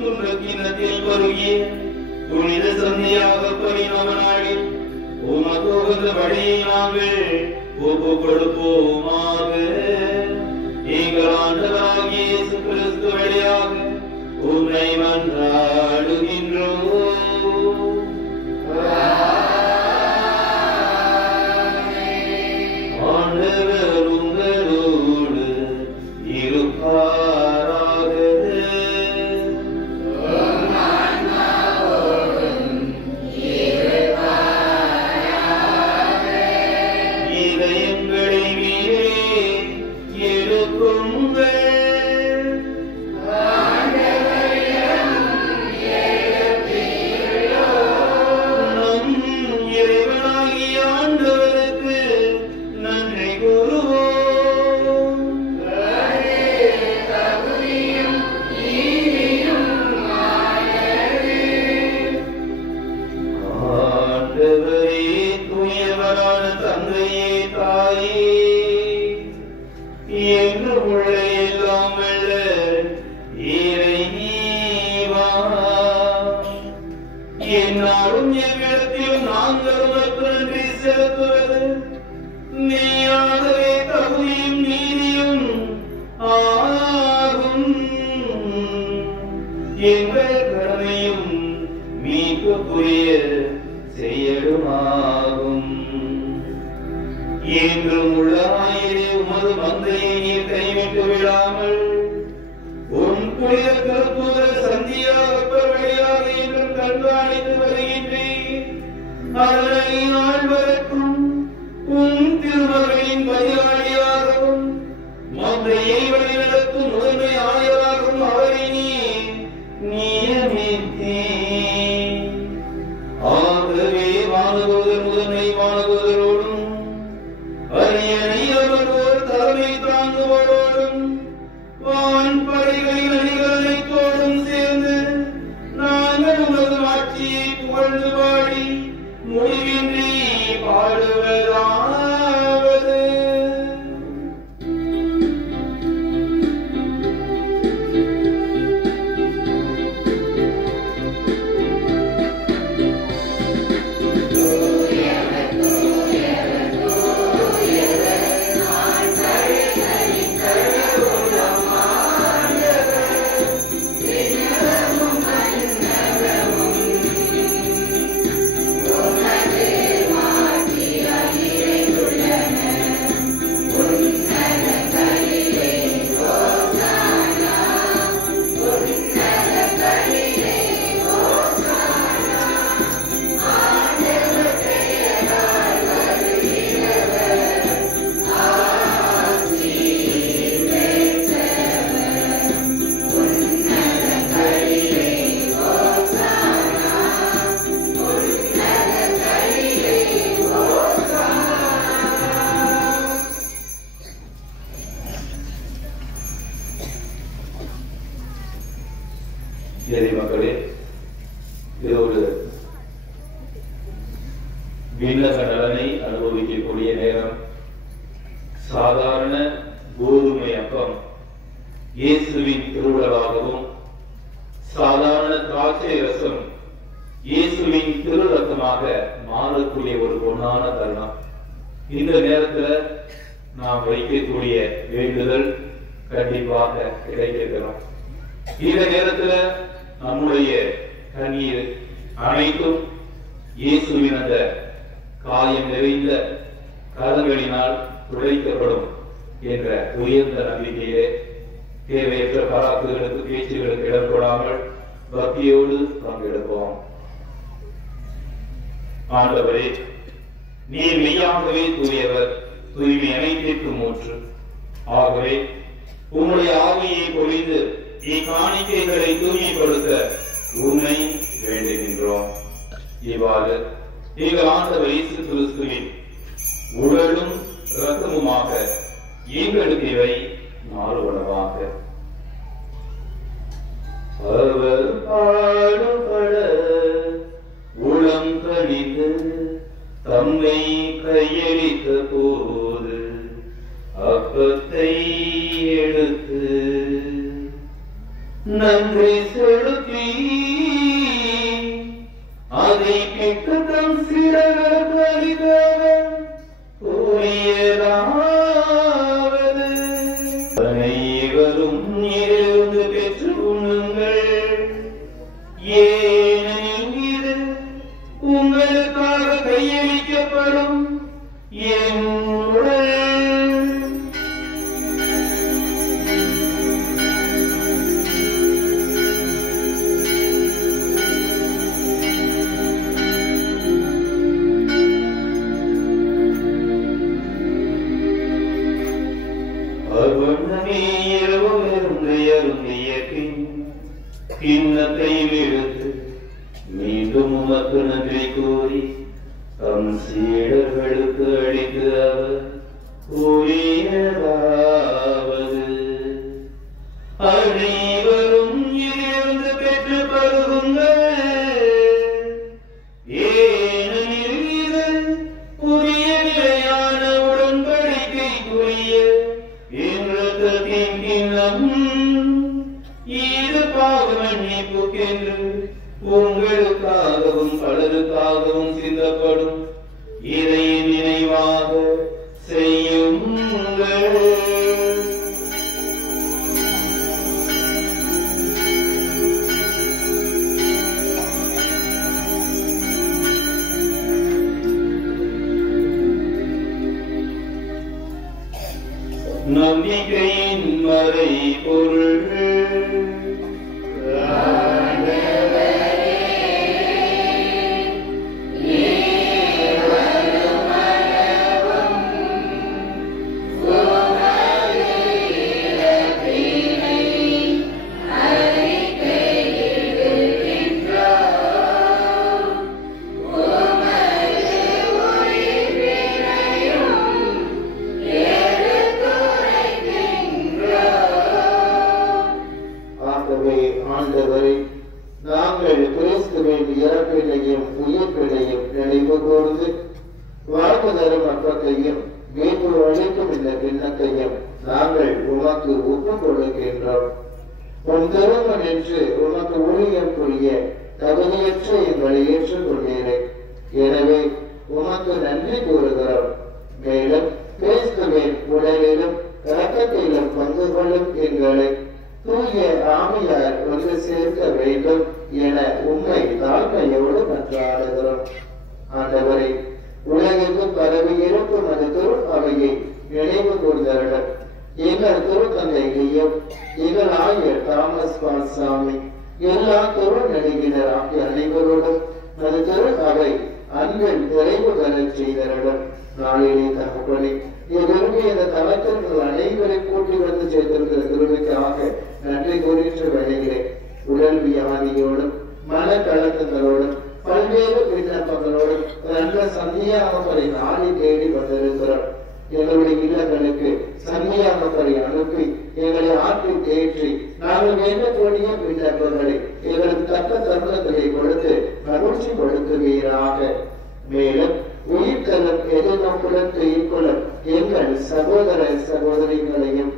துன்பத்தினத்தில் வருகிய புனித சந்தியாக பரிணாமனாகி உமக்கு உகந்த வழியை நாங்கள் ஒப்பு கொடுப்போமாக. எங்கள் ஆண்டவராகிய இயேசு கிறிஸ்து வழியாக உம்மை மன்றாடுகின்றோம். ஆண்டவர் உங்களோடு இருப்பாராக. இதயங்களை மீறே எழுப்புங்கள். நம் இறைவனாகிய ஆண்டவருக்கு நன்றி கூறுவோம். ஆண்டவரே, தூயவரான தந்தையே, தாயே, என்று உள்ள எல்லாம் வல்ல இறைவா, என்னாலும் எவ்விடத்திலும் நாங்கள் உமக்கு நன்றி செலுத்துவது மெய்யாகவே தகுதியும் நீதியும் ஆகும். எங்கள் கடமையும் மீட்புக்குரிய செயலுமாகும். என்றும் உள்ளாயிரே உமது மந்தையை நீர் கைவிட்டு விடாமல் உன் புனித திருத்தூதர் சந்தியாகப்பர் வழியாக என்றும் கண்காணித்து வருகின்றேன். அதனை நாள் வரைக்கும் உன் திருமகளின் பதிலாளியாகவும் மந்தையை வழிநடத்தும் முதன்மை ஆயராகவும் அவரை நீ நியமித்தேன். ஆகவே வானதூதர் முதன்மை வானதூதரோடும் அரியணை அவரோர் தலைமை தாங்குவரோடும் வான்படைகளின் அணிகள் அனைத்தோடும் சேர்ந்து நாங்கள் உமது ஆட்சியை புகழ்ந்து பாடி முடிவின்றி பாடுவதாவது. இறை மக்களே, இது ஒரு விண்ணக நலனை அனுபவிக்கக்கூடிய நேரம். சாதாரண கோதுமை அப்பம் இயேசுவின் திருவுடலாகவும் சாதாரண திராட்சை ரசம் இயேசுவின் திருரத்தமாக மாறக்கூடிய ஒரு பொன்னான தருணம். இந்த நேரத்துல நாம் வைக்கக்கூடிய வேண்டுதல் கண்டிப்பாக கிடைக்கிறோம். இந்த நேரத்துல நம்முடைய கண்ணீர் அனைத்தும் இயேசுவின் அந்த காயம் நிறைந்த கரங்களினால் துடைக்கப்படும் என்ற உயர்ந்த நம்பிக்கையிலே தேவையற்ற பராக்குகளுக்கு பேச்சுகளுக்கு இடம் கொடாமல் பக்தியோடு பங்கெடுப்போம். ஆண்டவரே, நீர் மெய்யாகவே தூயவர், தூய்மை அனைத்திற்கும் ஊற்று. ஆகவே உம்முடைய ஆவியை பொழிந்து இக்காணிக்கைகளை தூய்மைப்படுத்த உண்மை வேண்டுகின்றோம். இவ்வாறு எங்கள் ஆண்டவர் இயேசு கிறிஸ்துவின் உடலும் இரத்தமுமாக எங்களுக்கு இவை மாறுபடவாக. அவர் பாடுபட உளம் கணிந்து தம்மை கையளித்த போது அப்பத்தை எடுத்து நன்றி செலுத்த கூறியதாவது அனைவரும் நீரிலிருந்து பெற்று உண்ணுங்கள், ஏனெனில் இது உங்களுக்காக கையளிக்கப்படும் என் உடல். கிண்ணத்தை எடுத்து மீண்டும் உமக்கு நன்றி கூறி தம் சீடர்களுக்கு அளித்து அவர் கூறியதாவது அனைவரும் இதிலிருந்து பெற்று பருகுங்கள், ஏனெனில் இது புதிய நிலையான உடன்படிக்கைக்குரிய என் இரத்தத்தின் கிண்ணம். இது பாவ மன்னிப்புக்கென்று உங்களுக்காகவும் பலருக்காகவும் சிந்தப்படும். இதை நினைவாக செய்யுங்கள். நம்பிக்கையின் மறை பொருள்கள் நாங்கள் கிறிஸ்துவின் இறப்பினையும் உயிர்ப்பினையும் நினைவு கூர்ந்து வாழ்வு தரும் அப்பத்தையும் மீட்பு அளிக்கும் இந்த கிண்ணத்தையும் நாங்கள் உமக்கு ஒப்புக் கொடுக்கின்றோம். உன் திருமணம் என்று உமக்கு ஊழியம் புரிய தகுதியற்ற எங்களை ஏற்றுக்கொண்டீரே. எனவே உமக்கு நன்றி கூறுகிறோம். மேலும் கிறிஸ்துவின் உடலிலும் இரத்தத்திலும் பங்கு கொள்ளும் எங்களை தூய ஆவியார் ஒன்று சேர்க்க வேண்டும் என உண்மை தாழ்மையோடு மன்றாடுகிறோம். ஆண்டவரை, உலகிற்கு பரவி இருக்கும் அது திரு அவையை நினைவு கூர்ந்தருடன் எங்கள் திருத்தந்தையையும் எங்கள் ஆயர் தாமஸ் பால்சாமி எல்லா திரு நடிகினர் ஆகிய அனைவரோடும் அது திரு அவை அன்பில் நிறைவு பெறச் செய்தருடன் நாளிலே தகப்பனே விரும்பிய இந்த தளத்திற்கு அனைவரை கூட்டி வந்து சேர்த்திருக்கிற திருவிக்காக நன்றி கூறிட்டு வருகிறேன். உடல் வியாதியோடும் மன கலக்கங்களோடும் பல்வேறு விண்ணப்பங்களோடும் நல்ல சந்தியாகப்பரை நாளை தேடி வந்திருக்கிறோம். எங்களுடைய இல்லங்களுக்கு சந்தியாகப்பரை அனுப்பி எங்களை ஆற்றி தேற்றி நாங்கள் வேண்டக்கூடிய விண்ணப்பங்களை எங்களுக்கு தக்க தருணங்களை கொடுத்து மகிழ்ச்சி கொடுக்குவீராக. மேலும் உயிர்த்தலும் எதிர்நோக்குடன் செய்யப்படும் எங்கள் சகோதர சகோதரிகளையும்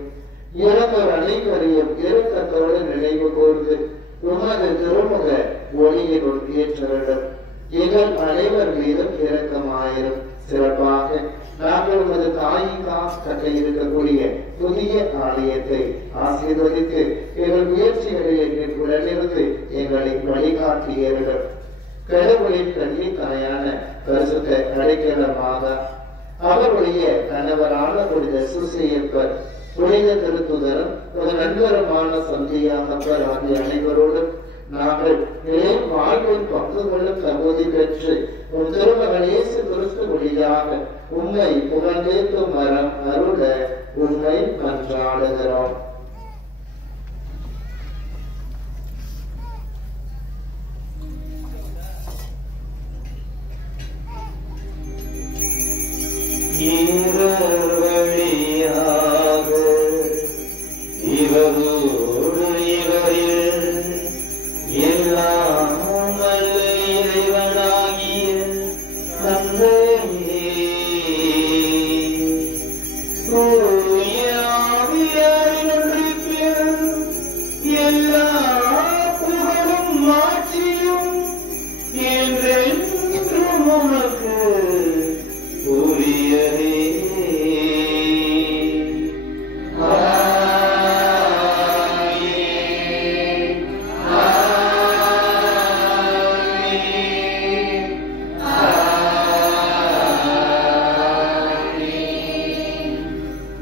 இறந்தோர் அனைவரையும் இறக்கத்தோடு நினைவு கூர்ந்து உமது திருமுக ஒளியினுள் ஏற்றவிடும். எங்கள் அனைவர் மீதும் இரக்கமாயிரும். சிறப்பாக நாங்கள் உமது தாயினால் கட்ட இருக்கக்கூடிய புதிய ஆலயத்தை ஆசீர்வதித்து எங்கள் முயற்சிகளில் உடனிருந்து எங்களை வழிகாட்டியவர்கள் கடவுளின் கல்வி தாயான பரிசுத்த அடைக்கலமாக அவருடைய கணவரான புனித சுசேயப்பர், புனித திருத்துதரும் ஒரு நண்பருமான சந்தியாகப்பர் ஆகிய அனைவரோடும் நாங்கள் வாழ்வில் பங்கு கொள்ளும் தகுதி பெற்று உன் திருமகன் இயேசு கிறிஸ்து வழியாக உண்மை புகழ்ந்தேற்கும் மரம் அருள உண்மை மன்றாடுகிறோம். வழியாக இவரோடு இவரில் எல்லாம் வல்ல இறைவனாகிய தந்தையே, தூய ஆவியாரின் ஒன்றிப்பில் எல்லா புகழும் மாட்சியும் என்றென்றும் உமக்கு உரியதே.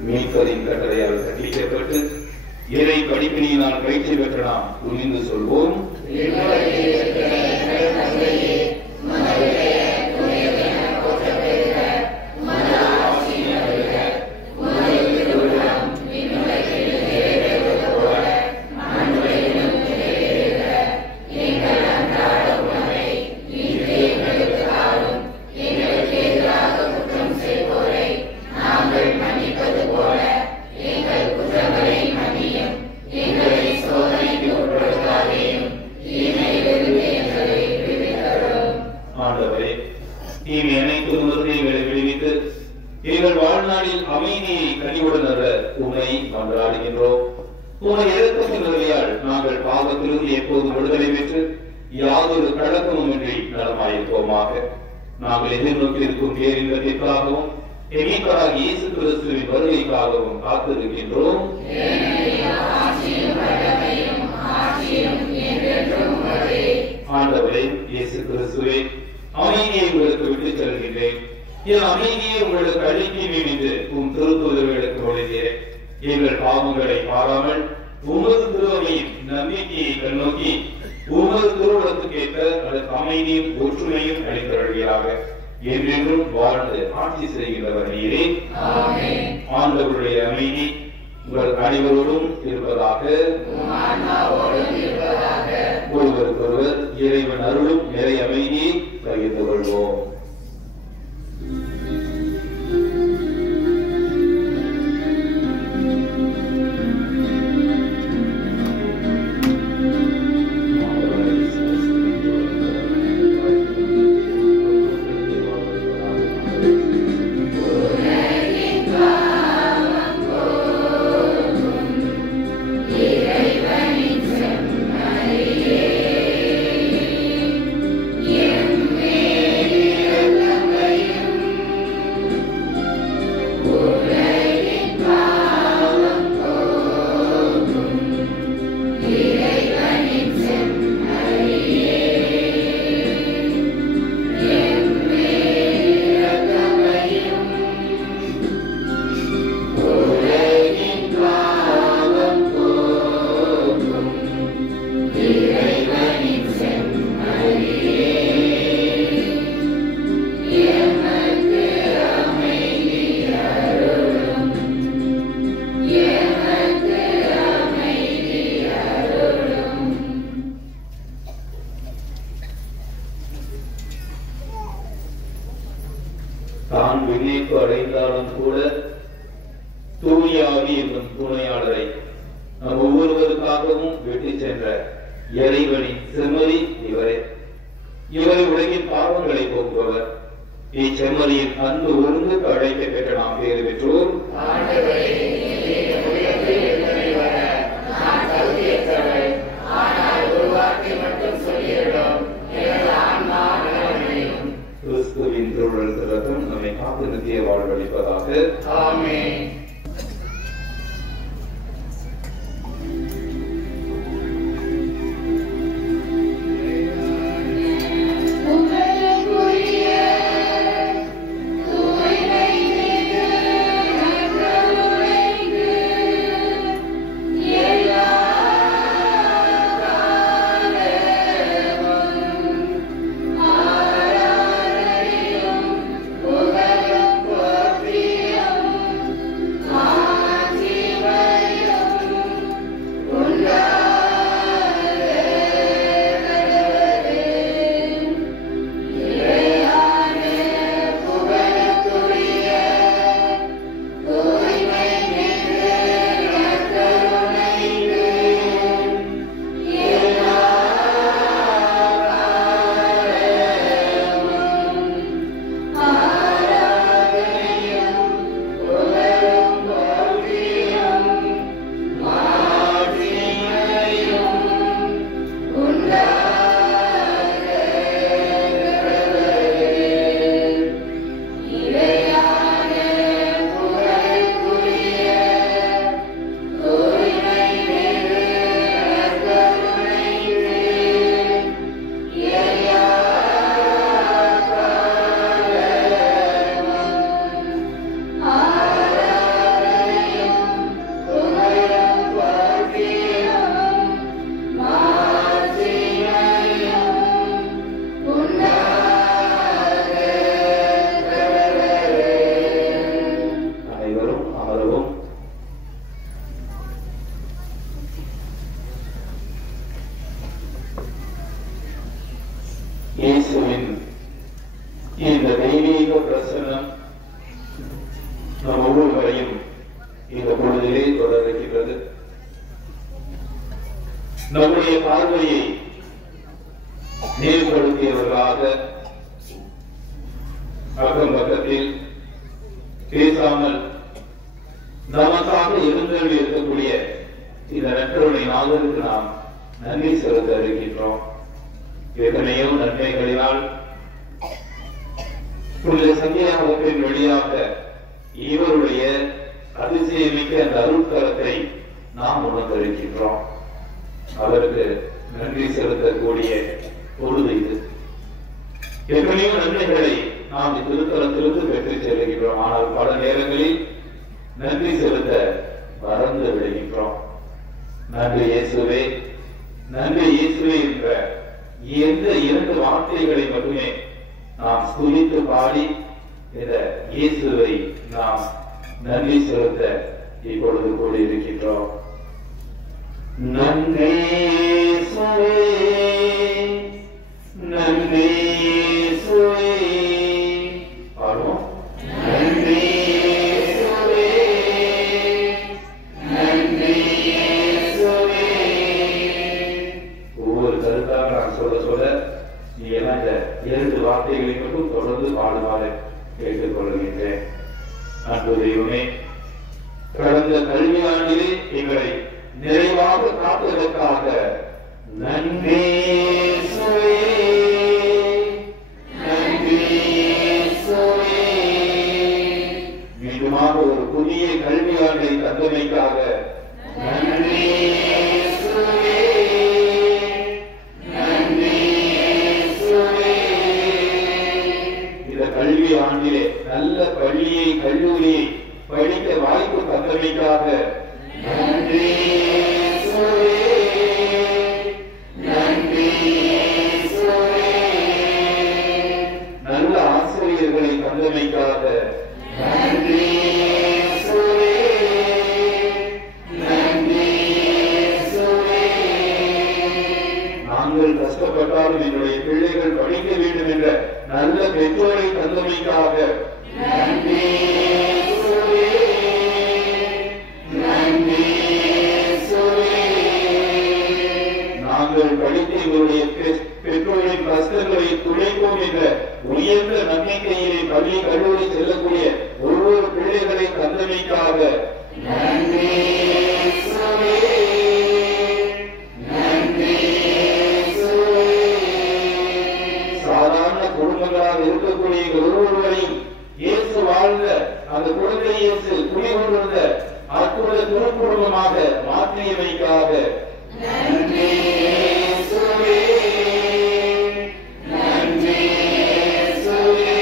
மீட்பரின் கட்டளையால் கற்பிக்கப்பட்டு இறை படிப்பினால் பயிற்சி பெற்ற நாம் துணிந்து சொல்வோம். எங்கள் வாழ்நாளில் அமைதியை கனிவுடன் அல்ல உன்னை மன்றாடுகின்றோம். உன்னை இறக்கத்தின் உதவியால் நாங்கள் பாவத்திலிருந்து எப்போதும் விடுதலை பெற்று யாதொரு கலக்கமும் இன்றி நலமாயிருப்போமாக. நாங்கள் எதிர்நோக்கியிருக்கும் பேரின்பத்திற்காகவும் எமீட்பராக இயேசு கிறிஸ்துவின் வருகைக்காகவும் காத்திருக்கின்றோம். ஆண்டவரே இயேசு கிறிஸ்துவே, அமைதியை உங்களுக்கு விட்டுச் செல்கின்றேன். என் அமைதியை உங்களுக்கு அளிக்கிறேன் என்று உம் திருத்துதர்களுக்கு மொழிகிறேன். எங்கள் பாவங்களை பாராமல் உமது திருவையின் நம்பிக்கையை கண்ணோக்கி உமது திருவுளத்துக்கேற்ற அதற்கு அமைதியும் ஒற்றுமையும் அளித்தருள்வீராக. என்றென்றும் வாழ்ந்து ஆட்சி செய்கின்றவர் நீரே. ஆண்டவருடைய அமைதி உங்கள் அனைவரோடும் இருப்பதாக. ஒருவருக்கொருவர் இறைவன் அருளும் நிறை அமைதியை பகிர்ந்து கொள்வோம். தான் விண்ணேற்பு அடைந்தாலும் கூட தூயாவி என்னும் துணையாளரை நம் ஒவ்வொருவருக்காகவும் விட்டு சென்ற இறைவனின் செம்மறி இவரே. இவரை உலகின் பாவங்களை போக்குபவர். இச்செம்மறியின் அன்பு ஒருங்கு அழைக்க பெற்ற நாம் பேறு பெற்றோர். கிறிஸ்துவின் திருவுடல் ரத்தம் நம்மை காத்து நித்திய வாழ்வளிப்பதாக. ஆமென். உங்களுக்குரிய தூய்மை மிகு தொடர்கிறது. நம்முடைய பார்வையை நேர்படுத்தியவர்களாக அக்கம் பக்கத்தில் பேசாமல் நமக்காக எழுந்தருளி இருக்கக்கூடிய இந்த நற்கருணை நாதருக்கு நாம் நன்றி செலுத்த இருக்கின்றோம். எத்தனையோ நன்மைகளினால் புனித சந்தியாகத்தின் வழியாக இவருடைய அதிசயமிக்க அந்த அருட்கரத்தை நாம் உணர்ந்திருக்கின்றோம். அவருக்கு நன்றி செலுத்தக்கூடிய பொழுது இது. எத்தனையோ நன்மைகளை நாம் திருத்தலத்திலிருந்து பெற்று செல்கின்றோம். ஆனால் பல நேரங்களில் நன்றி செலுத்த மறந்து விடுகின்றோம். நன்றி இயேசுவே, நன்றி இயேசுவே என்ற எந்த 2 வார்த்தைகளை மட்டுமே நாம் ஸ்துதித்து பாடி இந்த இயேசுவை நாம் நன்றி செலுத்த இப்பொழுது கூடியிருக்கின்றோம். நன்றி இயேசுவே, நன்றி இயேசுவே. பாடுவோம். நன்றி இயேசுவே, நன்றி இயேசுவே. ஒவ்வொரு கருத்தாக நான் சொல்ல சொல்ல நீ எல்லாம் இந்த 2 வார்த்தைகளை மட்டும் தொடர்ந்து பாடுவாரு கேட்டுக் கொள்கின்றேன். அன்பு தெய்வமே, கடந்த கல்வி ஆண்டிலே எங்களை நிறைவாக காப்பதற்காக நன்றி இயேசுவே, நன்றி இயேசுவே. மீண்டுமாக ஒரு புதிய கல்வி ஆண்டை தந்தமைக்காக நன்றி இயேசுவே, நன்றி இயேசுவே. இந்த கல்வி ஆண்டிலே நல்ல பள்ளியை கல்லூரியை படிக்க வாய்ப்பு தந்தமைக்காக நன்றி இயேசுவே, நன்றி இயேசுவே. நல்ல ஆசிரியர்களை தந்தமைக்காக நன்றி இயேசுவே, நன்றி இயேசுவே. நாங்கள் கஷ்டப்பட்டாலும் என்னுடைய பிள்ளைகள் படிக்க வேண்டும் என்ற நல்ல பெற்றோரை தந்தமைக்காக நன்றி இயேசுவே, நன்றி இயேசுவே. நாங்கள் படித்து எங்களுடைய பெற்றோரின் கஷ்டங்களை துடைப்போம் என்ற உயர்ந்த நம்பிக்கையிலே பள்ளி கல்லூரி செல்லக்கூடிய ஒவ்வொரு பிள்ளைகளை தந்தமைக்காக நன்றி இயேசுவே, நன்றி இயேசுவே. சாதாரண குடும்பங்களாக இருக்கக்கூடிய ஒவ்வொருவரையும் இயேசு வாழ்ந்த அந்த குழந்தை இயேசு குடிகொண்டிருந்த அற்புத திருக்குடும்பமாக மாற்றியமைக்காக நன்றி இயேசுவே, நன்றி இயேசுவே.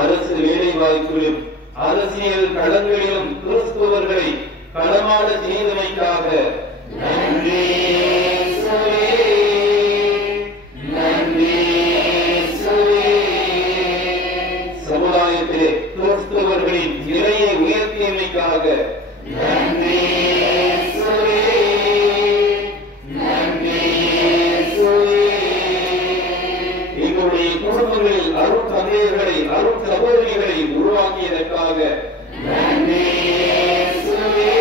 அரசு வேலை வாய்ப்பிலும் அரசியல் களங்களிலும் கிறிஸ்துவர்களை களமாட செய்தமைக்காக நன்றி இயேசுவே, நன்றி இயேசுவே. சமுதாயத்திலே கிறிஸ்தவர்களின் நிலையை உயர்த்தியமைக்காக நன்றி இயேசுவே, நன்றி இயேசுவே. எங்களுடைய குடும்பங்களில் அருட் தந்தையர்களை அருட் சகோதரிகளை உருவாக்கியதற்காக நன்றி இயேசுவே,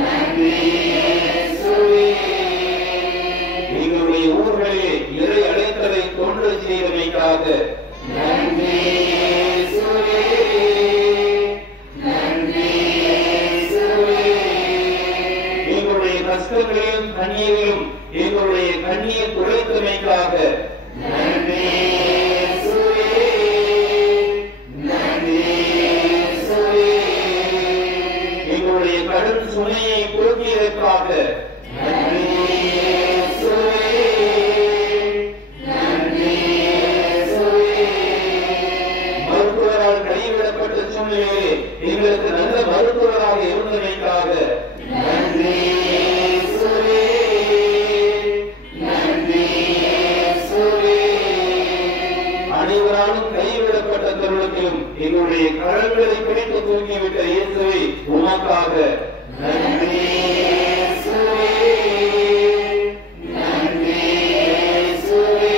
நன்றி இயேசுவே. எங்களுடைய ஊர்களிலே இறை அழைத்தலை தொண்டு செய்தமைக்காக நன்றி இயேசுவே, நன்றி இயேசுவே. எங்களுடைய கஷ்டங்களிலும் கண்ணீரிலும் எங்களுடைய கண்ணீர் துடைத்தமைக்காக நன்றி இயேசுவே, நன்றி இயேசுவே. எங்களுடைய கடன் சுமையை போக்கியதற்காக நன்றி இயேசுவே, நன்றி இயேசுவே. மருத்துவரால் கைவிடப்பட்ட சூழ்நிலையிலே எங்களுக்கு நல்ல மருத்துவராக இருந்தமைக்காக நன்றி இயேசுவே, நன்றி இயேசுவே. அனைவராலும் கைவிடப்பட்ட தருணத்திலும் எங்களுடைய கரங்களை பிடித்து தூக்கிவிட்ட இயேசுவை உமக்காக நன்றி இயேசுவே, நன்றி இயேசுவே.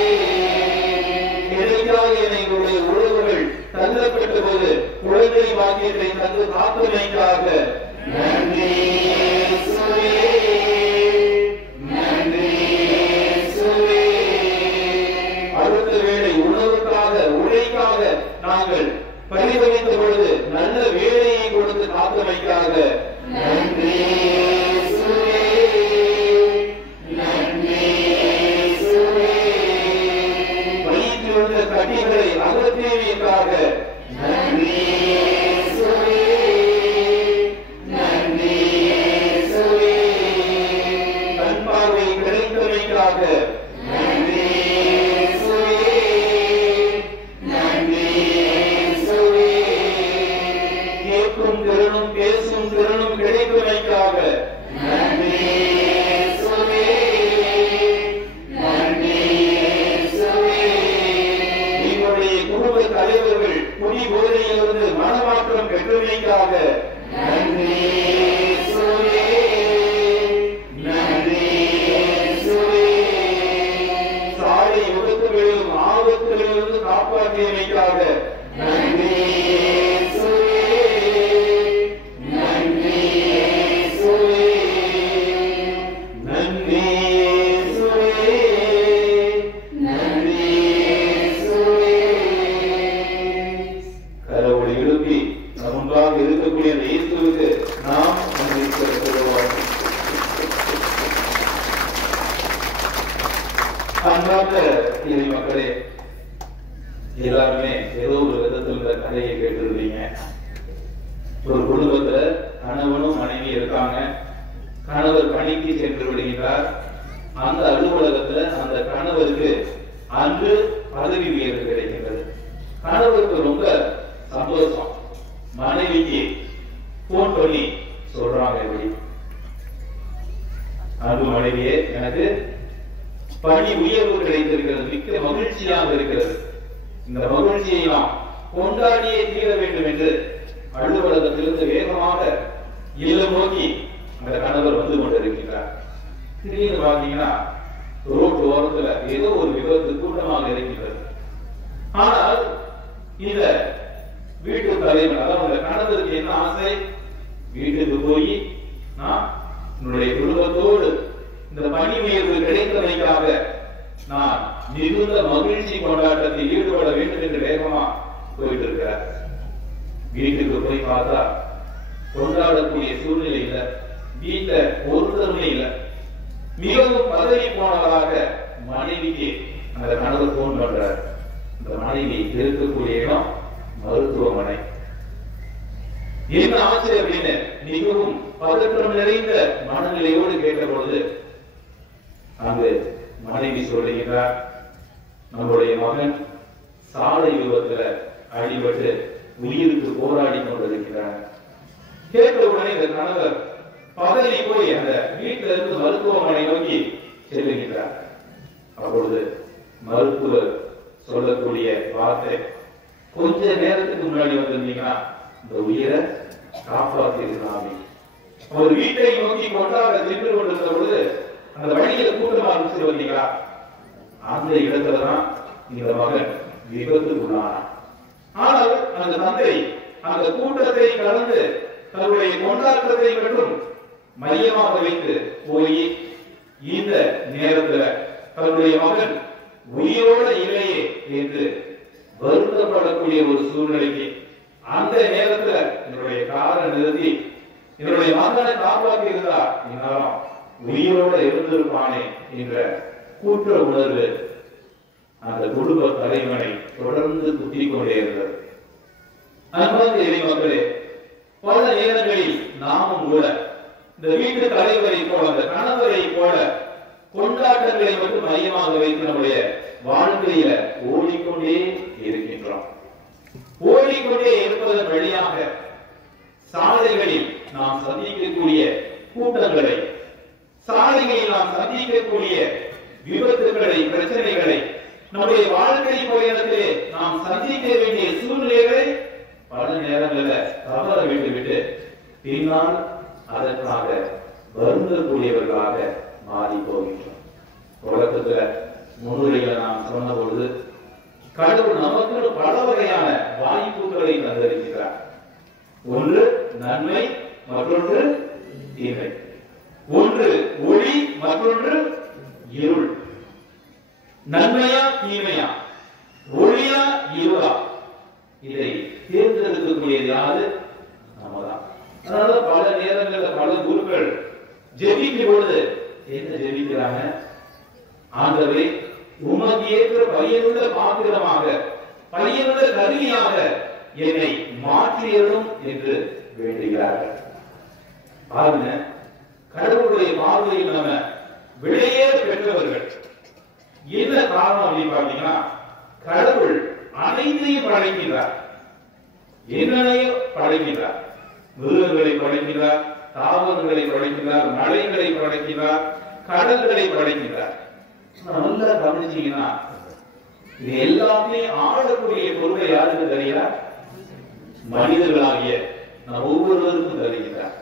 கிடைக்காத எங்களுடைய உறவுகள் தள்ளப்பட்ட போது குழந்தை வாக்கிய ஆரோக்கியத்தை தந்து காத்துமைக்காக நன்றி இயேசுவே, நன்றி இயேசுவே. அடுத்த வேளை உணவுக்காக உழைக்காக நாங்கள் பரிதவித்த பொழுது நல்ல வேலையை கொடுத்து காத்துமைக்காக நன்றி இயேசுவே, நன்றி இயேசுவே. வயிற்றில் உள்ள கட்டிகளை அகற்றியதற்காக நன்றி இயேசுவே, நன்றி இயேசுவே. கண் பார்வை கிடைத்தமைக்காக நன்றி இயேசுவே, நன்றி இயேசுவே. கேட்கும் திறனும் பேசும் திறனும் கிடைத்தமைக்காக நன்றி இயேசுவே, நன்றி இயேசுவே. எங்களுடைய குடும்ப தலைவர்கள் குடி போதையிலிருந்து மனமாற்றம் பெற்றமைக்காக நன்றி இயேசுவே, நன்றி இயேசுவே. சாலை விபத்துகளிலும் ஆபத்துகளிலிருந்து காப்பாற்றியமைக்காக நன்றி இயேசுவே, நன்றி இயேசுவே, நன்றி இயேசுவே, நன்றி இயேசுவே. கரவொலி எழுப்பி நம் முன்பாக இருக்கக்கூடிய அந்த இயேசுவுக்கு நாம் நன்றி செலுத்துவோம். அன்பார்ந்த இறை மக்களே, எல்லாருமே ஏதோ ஒரு விதத்தில் இந்த கதையை கேட்டிருந்தீங்க. ஒரு குடும்பத்துல கணவனும் மனைவி இருக்காங்க. கணவர் பணிக்கு சென்று விடுகிறார். அந்த அலுவலகத்துல அந்த கணவருக்கு அன்று பதவி உயர்வு கிடைக்கின்றது. கணவருக்கு ரொம்ப சந்தோஷம். மனைவிக்கு போன் பண்ணி சொல்றாங்க, எப்படி அன்பு மனைவியே, எனக்கு பணி உயர்வு கிடைத்திருக்கிறது, மிக்க மகிழ்ச்சியாக இருக்கிறது. இந்த மகிழ்ச்சியை நாம் கொண்டாடியே தீர வேண்டும் என்று அலுவலகத்திலிருந்து வேகமாக இல்லம் நோக்கி அந்த கணவர் வந்து கொண்டிருக்கிறார். திடீர்னு பாத்தீங்கன்னா ரோட்டு ஓரத்துல ஏதோ ஒரு விபத்து கூட்டமாக இருக்கின்றது. ஆனால் இந்த வீட்டு தலைவர், அதாவது கணவருக்கு என்ன ஆசை, வீட்டுக்கு போய் நான் என்னுடைய குடும்பத்தோடு இந்த பணி உயர்வு கிடைத்தமைக்காக நான் மிகுந்த மகிழ்ச்சி கொண்டாட்டத்தில் ஈடுபட வேண்டும் என்று வேகமா போயிட்டு இருக்கிறார். வீட்டுக்கு போய் பார்த்தா கொண்டாடக்கூடிய சூழ்நிலை இல்லை, வீட்டுல ஒருத்தருமே இல்லை. மிகவும் பதவி போனவராக மனைவிக்கு அந்த கணவர் போன் பண்றார். இந்த மனைவி இருக்கக்கூடிய இடம் மருத்துவமனை. என்ன ஆச்சு அப்படின்னு மிகவும் பதற்றம் நிறைந்த மனநிலையோடு கேட்ட பொழுது அங்கு மனைவி சொல்லுகிறார், நம்முடைய மகன் சாலை விபத்துல அடிபட்டு உயிருக்கு போராடி கொண்டிருக்கிறார். கேட்ட உடனே இந்த கணவர் பதவி போய் அந்த வீட்டில இருந்து மருத்துவமனை நோக்கி செல்லுகிறார். அப்பொழுது மருத்துவர் சொல்லக்கூடிய வார்த்தை, கொஞ்ச நேரத்துக்கு முன்னாடி வந்திருந்தீங்கன்னா இந்த உயிரை காப்பாற்றிருக்கலாம். அவர் வீட்டை நோக்கி கொண்டாட சென்று கொண்டிருந்த பொழுது அந்த வழியில கூட்டம் ஆரம்பிச்சு வந்தீங்களா, அந்த இடத்துலதான் இந்த மகன் விபத்துக்குள்ளானார். ஆனால் அந்த தந்தை அந்த கூட்டத்தை கலந்து தன்னுடைய கொண்டாட்டத்தை மட்டும் மையமாக வைத்து போய் இந்த நேரத்துல தன்னுடைய மகன் உயிரோட இல்லையே என்று வருத்தப்படக்கூடிய ஒரு சூழ்நிலைக்கு அந்த நேரத்துல என்னுடைய காரை நிறுத்தி என்னுடைய மகனை காப்பாற்றி இருந்தா இந்நேரம் உயிரோட இருந்திருப்பானே என்ற கூற்ற உணர்வு அந்த குடும்ப தலைவனை தொடர்ந்து குத்திக் கொண்டே இருந்தது. அன்பார்ந்த இறை மக்களே, பல நேரங்களில் நாமும் கூட இந்த வீட்டு தலைவரை போல, அந்த கணவரை போல கொண்டாட்டங்களை மட்டும் மையமாக வைத்து நம்முடைய வாழ்க்கையில ஓடிக்கொண்டே இருக்கின்றோம். ஓடிக்கொண்டே இருப்பதன் வழியாக சாலைகளில் நாம் சந்திக்கக்கூடிய கூட்டங்களை, சாலைகளில் நாம் சந்திக்கக்கூடிய விபத்துக்களை, பிரச்சனைகளை, நம்முடைய வாழ்க்கை பயணத்திலே நாம் சந்திக்க வேண்டிய சூழ்நிலைகளை பல நேரங்களில் தவற விட்டுவிட்டு பின்னால் அதற்காக வருந்தக்கூடியவர்களாக மாறி போகின்றோம். உலகத்துல முன்னுரைகளை நாம் சொன்ன பொழுது கடவுள் நமக்கு பல வகையான வாய்ப்புகளை தந்திருக்கிறார். ஒன்று நன்மை, மற்றொன்று தீமை. ஒன்று ஒளி, மற்றொன்று இருள். நன்மையா தீமையா, ஒளியா இருளா, இதை தேர்ந்தெடுக்கக்கூடியது யாரு? நம்மதான். அதனால பல நேரங்களில் பல குருக்கள் ஜெபிக்கும் பொழுது என்ன ஜெபிக்கிறாங்க? ஆண்டவரே, உமக்கு ஏற்ற பயனுள்ள பாத்திரமாக, பயனுள்ள கருவியாக என்னை மாற்றியரும் என்று வேண்டுகிறார்கள். பாருங்க, கடவுளுடைய பார்வையில் நம்ம விலையேற பெற்றவர்கள். என்ன காரணம் அப்படின்னு பாத்தீங்கன்னா, கடவுள் அனைத்தையும் படைக்கிறார். என்னையும் படைக்கிறார். மிருகங்களை படைக்கிறார், தாவரங்களை படைக்கிறார், மலைகளை படைக்கிறார், கடல்களை படைக்கிறார். நல்லா கவனிச்சீங்கன்னா, இது எல்லாமே ஆளக்கூடிய பொறுப்பை யாருக்கு தருகிறார்? மனிதர்களாகிய நம்ம ஒவ்வொருவருக்கும் தருகிறார்.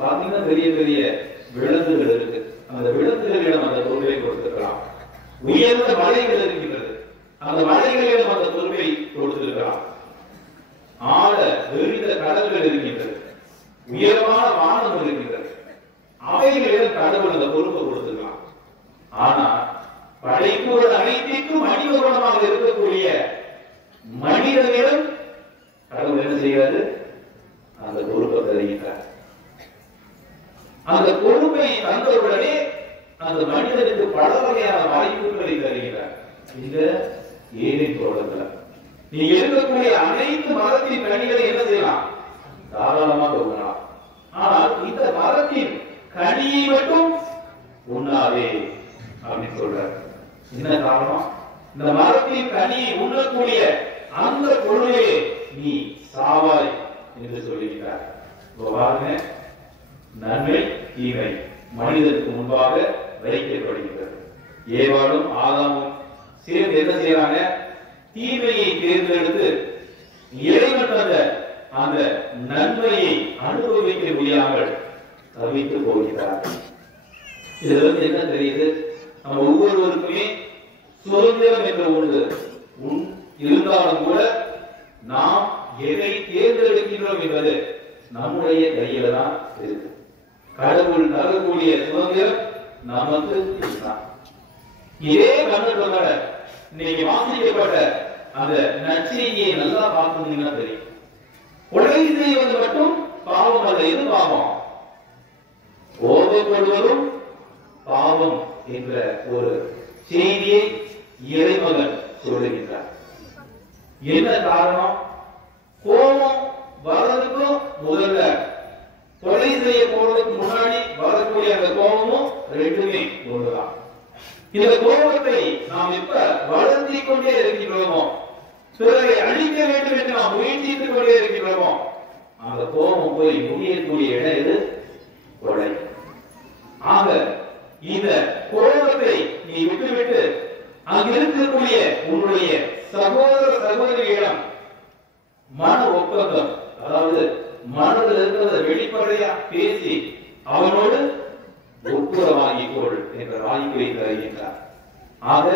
பாத்தீங்கன்னா பெரிய பெரிய விலங்குகள் இருக்கு. அந்த விலங்குகளிடம் அந்த பொறுப்பை கொடுத்திருக்கலாம். உயர்ந்த மலைகள் இருக்கின்றது, அந்த மலைகளிடம் அந்த பொறுப்பை கொடுத்திருக்கலாம். ஆழ விரிந்த கடல்கள் இருக்கின்றது, உயரமான வானம் இருக்கின்றது, அவைகளிடம் கடவுள் அந்த பொறுப்பை கொடுத்திருக்கலாம். ஆனா படைப்புகள் அனைத்திற்கும் அடிமகுணமாக இருக்கக்கூடிய மனிதனிடம் கடவுள் என்ன செய்கிறது? அந்த பொறுப்பை தருகின்றார். அந்த பொறுப்பை தந்தவுடனே அந்த மனிதனுக்கு பல வகையான வாய்ப்புகளை தருகிறார். இந்த ஏதேன் தோட்டத்துல நீ இருக்கக்கூடிய அனைத்து மரத்தின் கனிகளை என்ன செய்யலாம்? தாராளமாக உண்ணலாம். ஆனால் இந்த மரத்தின் கனியை மட்டும் உண்ணாதே அப்படின்னு சொல்றார். என்ன காரணம்? இந்த மரத்தின் கனியை உண்ணக்கூடிய அந்த பொருளே நீ சாவாய் என்று சொல்லுகிறார். பாருங்க, நன்மை தீமை மனிதனுக்கு முன்பாக வைக்கப்படுகிறது. ஏவாளும் ஆதாமும் சேர்ந்து என்ன செய்யறாங்க? தீமையை தேர்ந்தெடுத்து இறைவன் தந்த அந்த நன்மையை அனுபவிக்க முடியாமல் தவித்து போகிறார்கள். இதுல என்ன தெரியுது? நம்ம ஒவ்வொருவருக்குமே சுதந்திரம் என்ற ஒன்று இருந்தாலும் கூட நாம் எதை தேர்ந்தெடுக்கின்றோம் என்பது நம்முடைய கையில தான் இருக்கு. கடவுள் தரக்கூடிய சுதந்திரம் நமக்கு இதுதான். இதே கண்ணோட்டத்தோட இன்னைக்கு வாசிக்கப்பட்ட அந்த நற்செய்தியை நல்லா பார்க்கணும்னா தெரியும். கொலை செய்வது மட்டும் பாவம் அல்ல. எது பாவம்? கோபப்படுவதும் பாவம் என்ற ஒரு செய்தியை இறைமகன் சொல்லுகின்றார். என்ன காரணம்? கோபம் வரதுக்கும் முதல்ல கொலை செய்ய போறதுக்கு முன்னாடி வரக்கூடிய அந்த கோபமும் ரெண்டுமே ஒன்றுதான். இந்த கோபத்தை நாம் எப்ப வளர்த்தி கொண்டே இருக்கின்றோமோ, பிறரை அழிக்க வேண்டும் என்று நாம் முயற்சித்துக் கொண்டே இருக்கின்றோமோ, அந்த கோபம் போய் முடியக்கூடிய இடம் எது? கொலை. ஆக இந்த கோபத்தை நீ விட்டுவிட்டு அங்கு இருக்கக்கூடிய உன்னுடைய சகோதர சகோதரியிடம் மன ஒப்பந்தம், அதாவது மனதில் இருக்கிறத வெளிப்படையா பேசி அவனோடு ஒப்புரவாகிக் கொள் என்ற வாய்ப்பை தருகின்றார். ஆக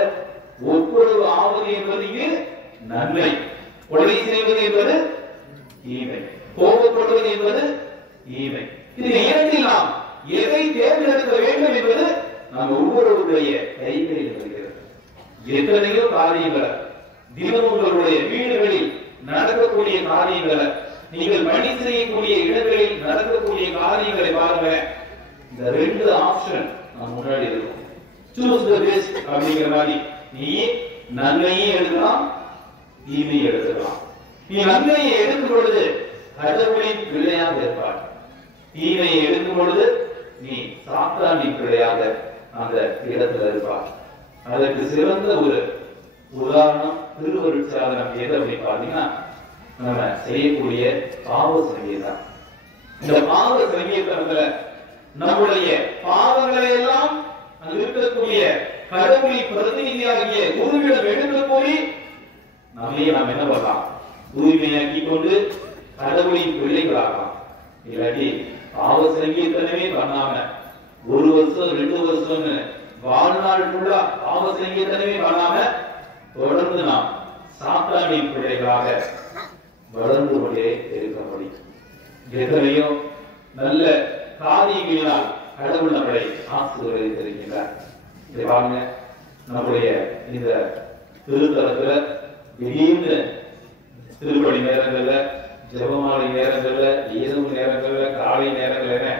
ஒப்புரவு ஆவது என்பது நன்மை, கொலை செய்வது என்பது தீமை, கோபப்படுவது என்பது தீமை. இது இரண்டில் நாம் எதை தேர்ந்தெடுக்க வேண்டும் என்பது நாம் ஒவ்வொருவருடைய கைகளில் வருகிறது. எத்தனையோ காரியங்களை தினமும் உங்களுடைய வீடுகளில் நடக்கக்கூடிய காரியங்களை, நீங்கள் பணி செய்யக்கூடிய இடங்களில் நடக்கக்கூடிய காரியங்களை பாருங்க. இந்த ரெண்டு ஆப்ஷன் நம்ம முன்னாடி இருக்கும். சூஸ் தி பெஸ்ட் அப்படிங்கிற மாதிரி நீ நன்மையை எடுக்கலாம், தீமையை எடுக்கலாம். நீ நன்மையை எடுக்கும் பொழுது கடவுளின் பிள்ளையாக இருப்பார். தீமையை எடுக்கும் பொழுது நீ சாத்தானின் பிள்ளையாக அந்த இடத்துல இருப்பார். அதற்கு சிறந்த ஒரு உதாரணம் திருவருட்சாதனம் எது அப்படின்னு பாத்தீங்கன்னா, நம்ம செய்யக்கூடிய பாவ சங்கீதம். இந்த பாவ சங்கீதத்துல நம்முடைய பாவங்களை எல்லாம் அங்கு இருக்கக்கூடிய கடவுளின் பிரதிநிதியாகிய குருவிடம் எடுத்து போய் நம்மையே நாம் என்ன பண்ணலாம்? தூய்மையாக்கி கொண்டு கடவுளின் பிள்ளைகளாகலாம். இல்லாட்டி பாவ சங்கீதமே பண்ணாம 1 வருஷம் 2 வருஷம்னு வாழ்நாள் ஃபுல்லா பாவ சங்கீதமே பண்ணாம தொடர்ந்து நாம் சாத்தானின் பிள்ளைகளாக வளர்ந்து கொண்டே இருக்க முடியும். எத்தனையோ நல்ல காரியங்களால் கடவுள் நம்மளை ஆசீர்வதித்திருக்கிறார். இதை பாருங்க, நம்முடைய இந்த திருத்தலத்துல திடீர்னு திருப்பலி நேரங்கள்ல, ஜெபமாலை நேரங்கள்ல, இரவு நேரங்கள்ல, காலை நேரங்கள்ல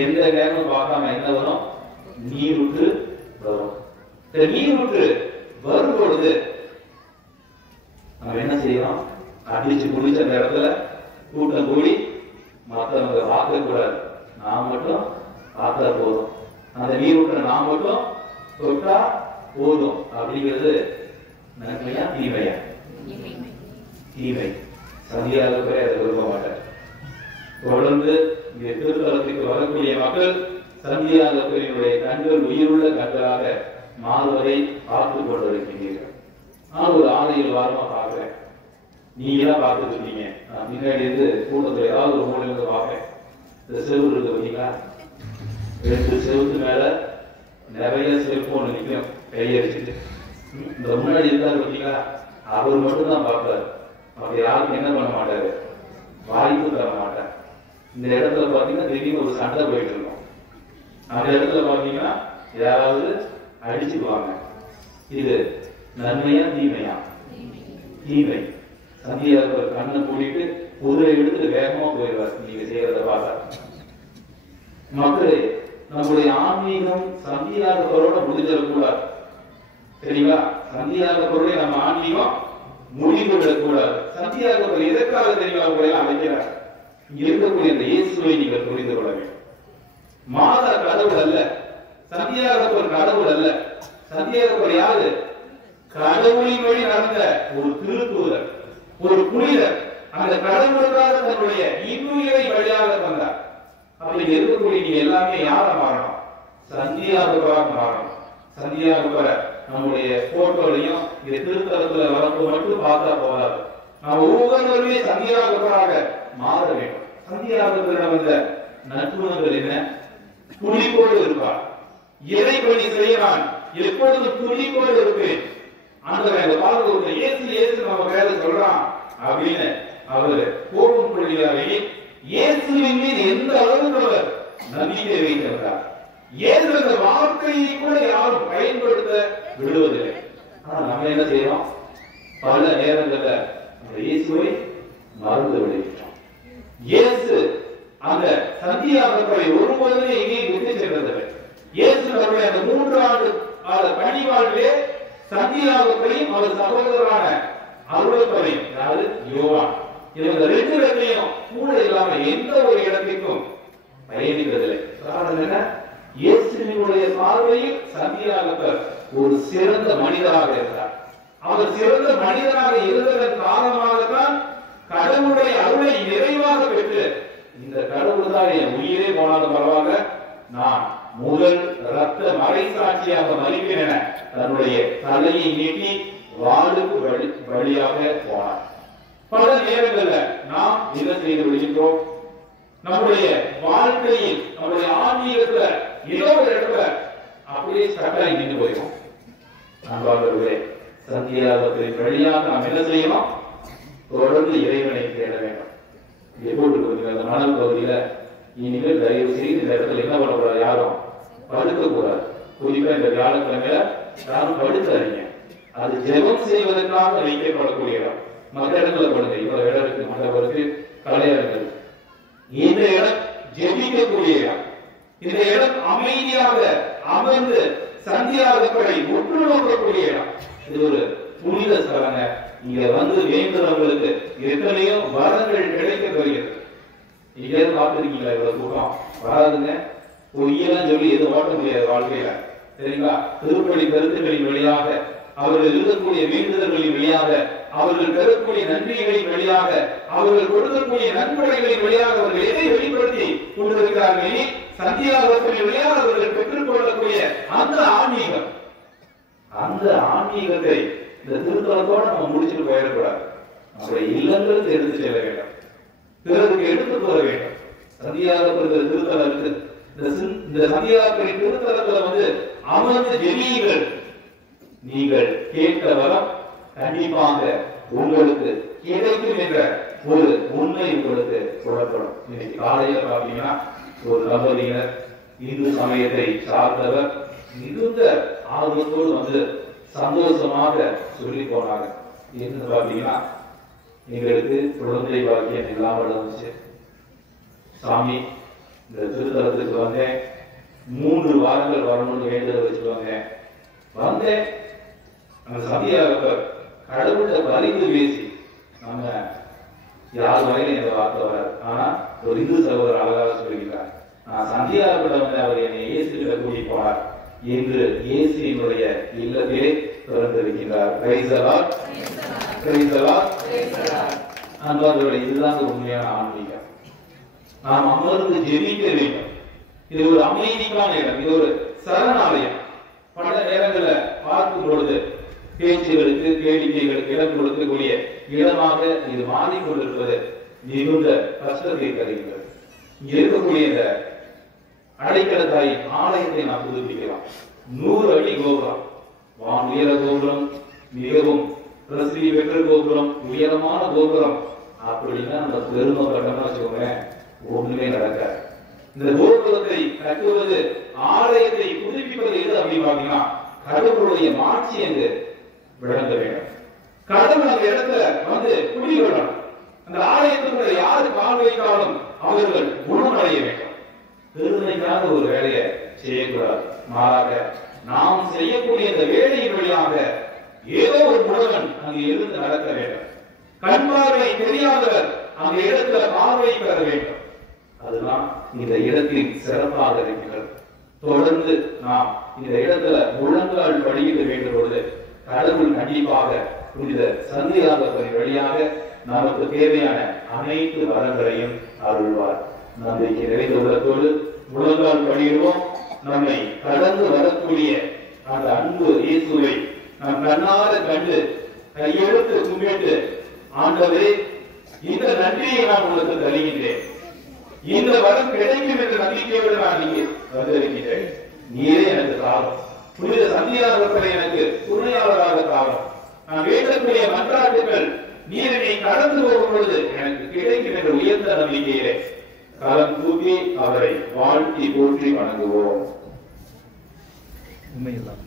எந்த நேரம் பார்க்காம என்ன வரும்? நீரூற்று வரும். நீரூற்று வரும் பொழுது நம்ம என்ன செய்யறோம்? அடிச்சு குடிச்ச நேரத்துல கூட்டம் கூடி மற்றவங்க பார்க்க கூடாது, நான் மட்டும் பார்த்தா போதும், அந்த நீரூற்றை நான் மட்டும் தொட்டா போதும் அப்படிங்கிறது நன்மையா தீமையா? தீமை. சந்தியாக கூட அதை விரும்ப மாட்டார். தொடர்ந்து இங்கே திருத்தலத்துக்கு வரக்கூடிய மக்கள் சந்தியாகப்பெரியனுடைய கண்கள் உயிருள்ள கண்களாக மாறுவதை பார்த்துக் கொண்டிருக்கிறீர்கள். நான் ஒரு 6-7 வாரமா பார்க்கிறேன். நீங்க தான் பார்த்துட்டு இருக்கீங்க. நான் முன்னாடி இருந்து கூட்டத்தில் ஏதாவது ஒரு மூலையில இருந்து பார்ப்பேன். இந்த செவுரு இருக்கு பார்த்தீங்களா? 2 செவுத்து மேல நிறைய செல்போன் நிற்கும் கையடிச்சுட்டு. இந்த முன்னாடி இருந்தாரு பார்த்தீங்களா? அவர் மட்டும் தான் பார்ப்பாரு. அவர் யாருக்கும் என்ன பண்ண மாட்டாரு, வாய்ப்பு தர மாட்டார். இந்த இடத்துல பாத்தீங்கன்னா திடீர்னு ஒரு சண்டை போயிட்டு இருக்கும். அந்த இடத்துல பாத்தீங்கன்னா யாராவது அடிச்சுக்குவாங்க. இது நன்மையா தீமையா? தீமை. சந்தியாக கண்ணை கூட்டிட்டு குதிரை எடுத்து வேகமா போயிடுவார். நீங்க செய்யறத பார்த்தா மக்களே, நம்முடைய ஆன்மீகம் சந்தியாகப்பரோட முடிஞ்சிடக்கூடாது. சரிங்களா? சந்தியாகப்பரோட நம்ம ஆன்மீகம் முடிவு விடக்கூடாது. சந்தியாகப்பர் எதற்காக தெரியுமா உங்களை அழைக்கிறார்? இங்க இருக்கக்கூடிய இந்த இயேசுவை நீங்கள் புரிந்து கொள்ள வேண்டும். மாதா கடவுள் அல்ல, சந்தியாகப்பர் கடவுள் அல்ல. சந்தியாகப்பர் யாரு? கடவுளின் வழி நடந்த ஒரு திருத்தூதர், ஒரு புனிதர். அந்த கடவுளுக்காக தன்னுடைய இன்னுயிரை வழியாக வந்தார். அப்படி இருக்கக்கூடிய நீங்க எல்லாமே யார மாறணும்? சந்தியாகப்பராக மாறணும். சந்தியாகப்பர நம்முடைய போட்டோலையும் இந்த திருத்தலத்துல வரப்போ மட்டும் பார்த்தா போதாது. நாம் ஒவ்வொருவருமே சந்தியாகப்பராக மாற வேண்டும். சந்தியாகப்பரிடம் வந்த நற்குணங்கள் என்ன? துணிப்போடு இருப்பார். எதை பணி செய்யலாம், எப்பொழுது துணிப்போடு இருப்பேன். அந்த பாதுகாப்பு இயேசு இயேசு நம்ம வேலை சொல்றான் அப்படின்னு அவர் கோபம் கொள்கிறாரே. இயேசுவின் மீது எந்த அளவுக்கு அவர் நம்பிக்கை வைத்திருந்தார். இயேசு அந்த வார்த்தையை கூட யாரும் பயன்படுத்த விடுவதில்லை. ஆனா நம்ம என்ன செய்யறோம்? பல நேரங்கள்ல அந்த இயேசுவை மறந்து விடுகிறோம். இயேசு அந்த சந்தியாகப்பரை ஒருபோதுமே எங்கேயும் விட்டு சென்றதில்லை. இயேசு அவருடைய அந்த 3 ஆண்டு பணி வாழ்விலே சந்தியாகப்பரையும் அவர் சகோதரரான அருளப்பரையும், அதாவது யோவான், இவங்க 2 பேரையும் கூட இல்லாம எந்த ஒரு இடத்திற்கும் பயணிக்கிறதில்லை. காரணம் என்ன? இயேசுவினுடைய பார்வையில் சந்தியாகப்பர் ஒரு சிறந்த மனிதராக இருந்தார். அவர் சிறந்த மனிதராக இருந்ததன் காரணமாகத்தான் கடவுளுடைய அருளை நிறைவாக பெற்று, இந்த கடவுள் தான் என் உயிரே போனாலும் பரவாயில்ல, நான் முதல் ரத்த மறைசாட்சியாக மதிப்பேன் என தன்னுடைய தலையை நீட்டி வாளுக்கு வழியாக போனார். பல நேரங்கள்ல நாம் என்ன செய்து விடுகின்றோம்? நம்முடைய வாழ்க்கையில், நம்முடைய ஆன்மீகத்துல ஏதோ ஒரு இடத்துல அப்படியே ஸ்டக்காகி நின்று போயிடும். நண்பர்களே, சந்தியாகப்பரின் வழியாக நாம் என்ன செய்யணும்? தொடர்ந்து இறைவனை தேட வேண்டும். எப்போது அந்த மணல் பகுதியில இனிமேல் தயவு செய்து இந்த இடத்துல என்ன பண்ணக்கூடாது? யாரும் படுக்க கூடாது. குறிப்பா இந்த வியாழக்கிழமையில யாரும் படுக்காதீங்க. அது ஜெபம் செய்வதற்காக வைக்கப்படக்கூடிய இடம். மற்ற இடத்துல படுங்க. இவ்வளவு இடம் இருக்கு, மண்டபம் இருக்கு, கலையரங்கு. இந்த இடம் ஜெபிக்கக்கூடிய இடம். இந்த இடம் அமைதியாக அமர்ந்து சந்தியாகப்பரை உற்று நோக்கக்கூடிய இடம். இது ஒரு புனித ஸ்தலங்க. இங்க வந்து வேண்டுறவங்களுக்கு எத்தனையோ வரங்கள் கிடைக்க பெறுகிறது. இங்கே பார்த்துருக்கீங்களா? இவ்வளவு கூட்டம் வராதுங்க. பொய்யெல்லாம் சொல்லி எதுவும் ஓட்ட முடியாது வாழ்க்கையில. சரிங்களா? திருப்பலி கருத்துக்களின் வழியாக, அவர்கள் இருக்கக்கூடிய வேண்டுதல்களின் வழியாக, அவர்கள் பெறக்கூடிய நன்றிகளின் வழியாக, அவர்கள் கொடுக்கக்கூடிய நன்கொடைகளின் வழியாக அவர்கள் எதை வெளிப்படுத்தி கொண்டிருக்கிறார்கள்? சந்தியாகப்பரின் வழியாக அவர்கள் பெற்றுக் கொள்ளக்கூடிய அந்த ஆன்மீகம், அந்த ஆன்மீகத்தை இந்த திருத்தலத்தோட நம்ம முடிச்சுட்டு போயிடக்கூடாது. நம்முடைய இல்லங்களுக்கு எடுத்து செல்ல வேண்டும், பிறருக்கு எடுத்து போக வேண்டும். சந்தியாகப்பர் திருத்தலம் இருக்கு. இந்த சந்தியாகப்பரின் திருத்தலத்துல வந்து அமர்ந்து ஜெபியுங்கள். நீங்கள் கேட்ட வரம் கண்டிப்பாக உங்களுக்கு கிடைக்கும் என்ற ஒரு உண்மை உங்களுக்கு புலப்படும். இன்னைக்கு காலையில பாத்தீங்கன்னா ஒரு தம்பதியினர் இந்து சமயத்தை சார்ந்தவர் மிகுந்த ஆர்வத்தோடு வந்து சந்தோஷமாக சொல்லி போனாங்க. என்ன பாத்தீங்கன்னா, எங்களுக்கு குழந்தை பாக்கியம் இல்லாமல் இருந்துச்சு சாமி, இந்த திருத்தலத்துக்கு வந்தேன், 3 வாரங்கள் வரணும்னு வேண்டுதல் வச்சுட்டு வந்தேன். அந்த சந்தியாகப்பர் கடவுளை பறிந்து பேசி நம்ம யார் வரையிலும் எந்த வார்த்தை வராது. ஆனா ஒரு இந்து சகோதரர் அழகாக சொல்லிக்கிறார், நான் சந்தியாகப்பட வந்து அவர் என்னை இயேசுகிட்ட கூட்டி போனார் என்று இயேசுவினுடைய இல்லத்திலே பிறந்திருக்கிறார். அன்பார்களே, இதுதான் உண்மையான ஆன்மீகம். நாம் அமர்ந்து ஜெபிக்க வேண்டும். இது ஒரு அமைதிக்கான இடம், இது ஒரு சரணாலயம். பல நேரங்களில் பார்க்கும் பொழுது பேச்சுகளுக்கு கேளிக்கைகளுக்கு இடம் கொடுக்கக்கூடிய இடமாக இது மாறிக்கொண்டிருப்பது மிகுந்த கஷ்டத்தை தருகிறது. இங்க இருக்கக்கூடிய இந்த அடைக்கலத்தாய் ஆலயத்தை நாம் புதுப்பிக்கலாம். 100 அடி கோபுரம், வான் உயர கோபுரம், மிகவும் பிரசித்தி பெற்ற கோபுரம், உயரமான கோபுரம் அப்படின்னா நம்ம பெருமைப்பட்டோம்னு வச்சுக்கோங்க, ஒண்ணுமே நடக்காது. இந்த கோபுரத்தை கட்டுவது, ஆலயத்தை புதுப்பிப்பது எது அப்படின்னு பாத்தீங்கன்னா, கடவுளுடைய மாட்சி என்று விளங்க வேண்டும். கடவுள் அந்த இடத்துல வந்து குடிவரணும். அந்த ஆலயத்துக்குள்ள யாரு கால் வைத்தாலும் அவர்கள் குணமடைய வேண்டும். பெருமைக்காக ஒரு வேலையை செய்யக்கூடாது. மாறாக நாம் செய்யக்கூடிய இந்த வேலையின் வழியாக ஏதோ ஒரு முருகன் அங்கு இருந்து நடக்க வேண்டும். கண் பார்வை தெரியாதவர் அந்த இடத்துல பார்வை பெற வேண்டும். அதுதான் இந்த இடத்தில் சிறப்பாக இருக்கிறது. தொடர்ந்து நாம் இந்த இடத்துல முழங்கால் படியிட வேண்டும் பொழுது கடவுள் கண்டிப்பாக புனித சந்தியாகப்பரின் வழியாக நமக்கு தேவையான அனைத்து வரங்களையும் அருள்வார். நம்பிக்கை நிறைந்த உள்ளத்தோடு முழங்கால் படியிடுவோம். நம்மை கடந்து வரக்கூடிய அந்த அன்பு இயேசுவை நம் கண்ணார கண்டு கையெழுத்து கும்பிட்டு, ஆண்டவரே, இந்த நன்றியை நான் உங்களுக்கு தருகின்றேன், இந்த வரம் கிடைக்கும் என்ற நம்பிக்கையோடு நான் இங்கே வந்திருக்கிறேன். நீரே எனக்கு தாரும். புனித சந்தியாகப்பரை எனக்கு துணையாளராக தாரும். நான் வேண்டக்கூடிய மன்றாட்டுகள் நீர் என்னை கடந்து போகும் பொழுது எனக்கு கிடைக்கும் என்ற உயர்ந்த நம்பிக்கையிலே கரம் தூக்கி அவரை வாழ்த்தி போற்றி வணங்குவோம். உண்மையெல்லாம்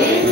Yeah.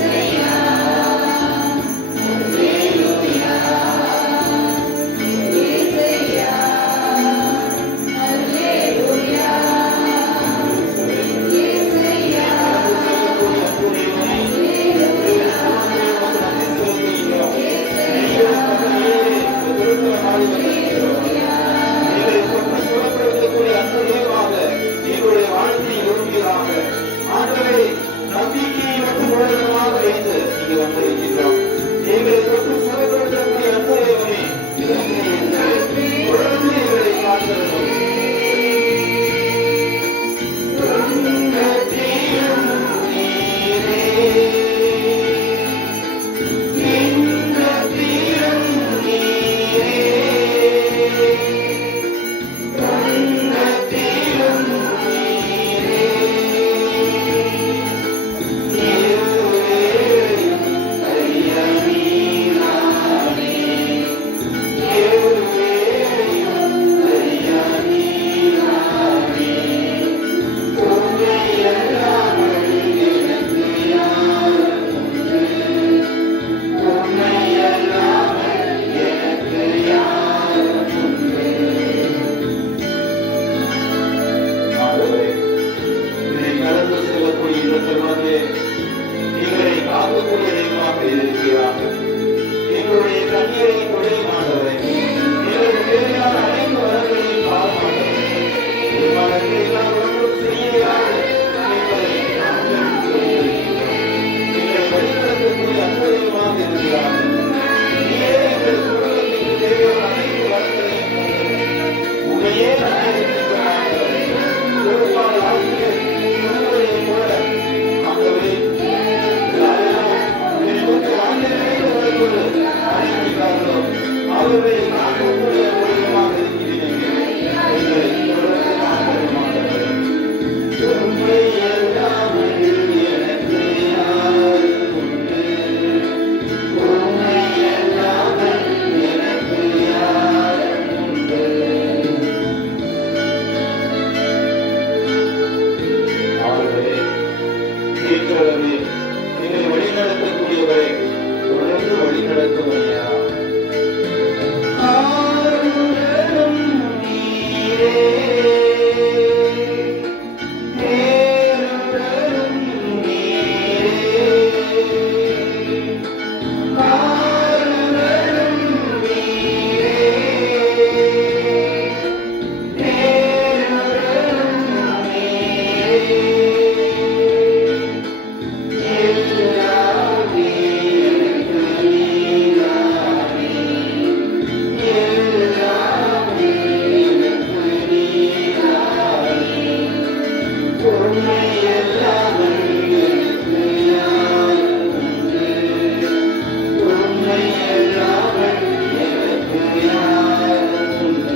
ஏற்றளவே எங்களை வழிநடத்தக்கூடியவரை தொடர்ந்து வழிநடத்தும் ஐயா. ஆறுதலும் நீரே, நேருடலும் நீரே, ஆறுதலும் நீரே, நேருடலும் நீரே, எல்லாமே எனக்கு நீதானே, எல்லாமே எனக்கு நீதானே, உண்மை எல்லாமே எனக்கு யாருண்டு, உண்மை எல்லாமே எனக்கு யாருண்டு.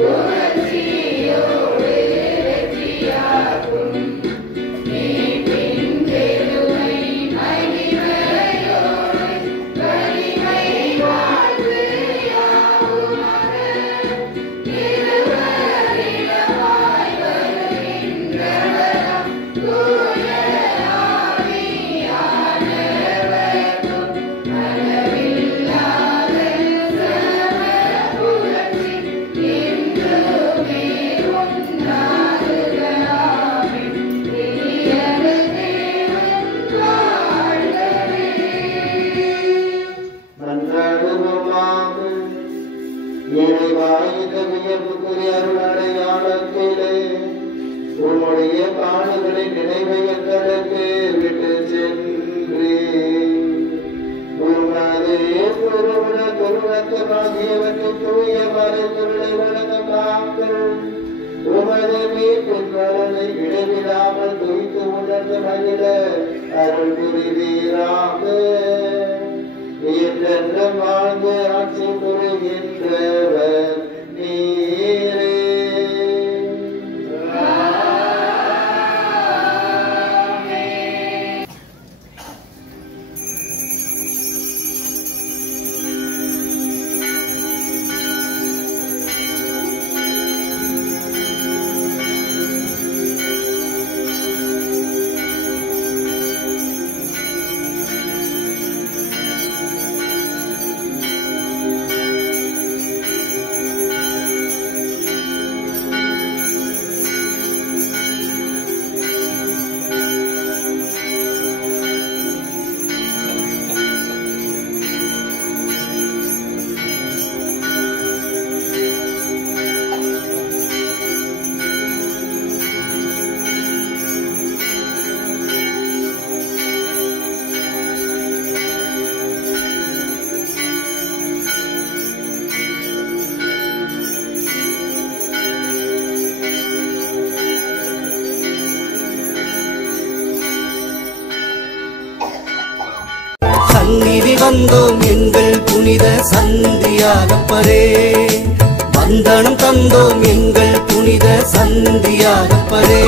புரட்சியோடு வெற்றியாகும் மீட்பின் பெருமை மகிமையோடு வலிமை வாழ்வு யாவுமாக திருவரிடமாய் வருகின்றவராம் தூய ஆவியானவர்க்கும் அளவில்லாத சம புரட்சி என்றுமே உண்டாகுகளாமே. இனியது தேவன் வாழ்கவே. மன்றாடுவோமாக. இறைவா, இந்த வியப்புக்குரிய அருளடையாளத்திலே உம்முடைய பாடுகளை நினைவை எங்களுக்கு விட்டு சென்று உமது பொருள துருவத்தமாகியவற்றின் தூய மறைபொருளை வழங்க நாங்கள் உமது மீட்பின் பலனை இடைவிடாமல் துய்த்து உணர்ந்து மகிழ அருள் புரிவீராக. என்றென்றும் வாழ்ந்து ஆட்சி புரிகின்றவர் நீரே. சந்நிதி வந்தோம் எங்கள் புனித சந்தியாகப்பரே, வந்தனம் தந்தோம் எங்கள் புனித சந்தியாகப்பரே.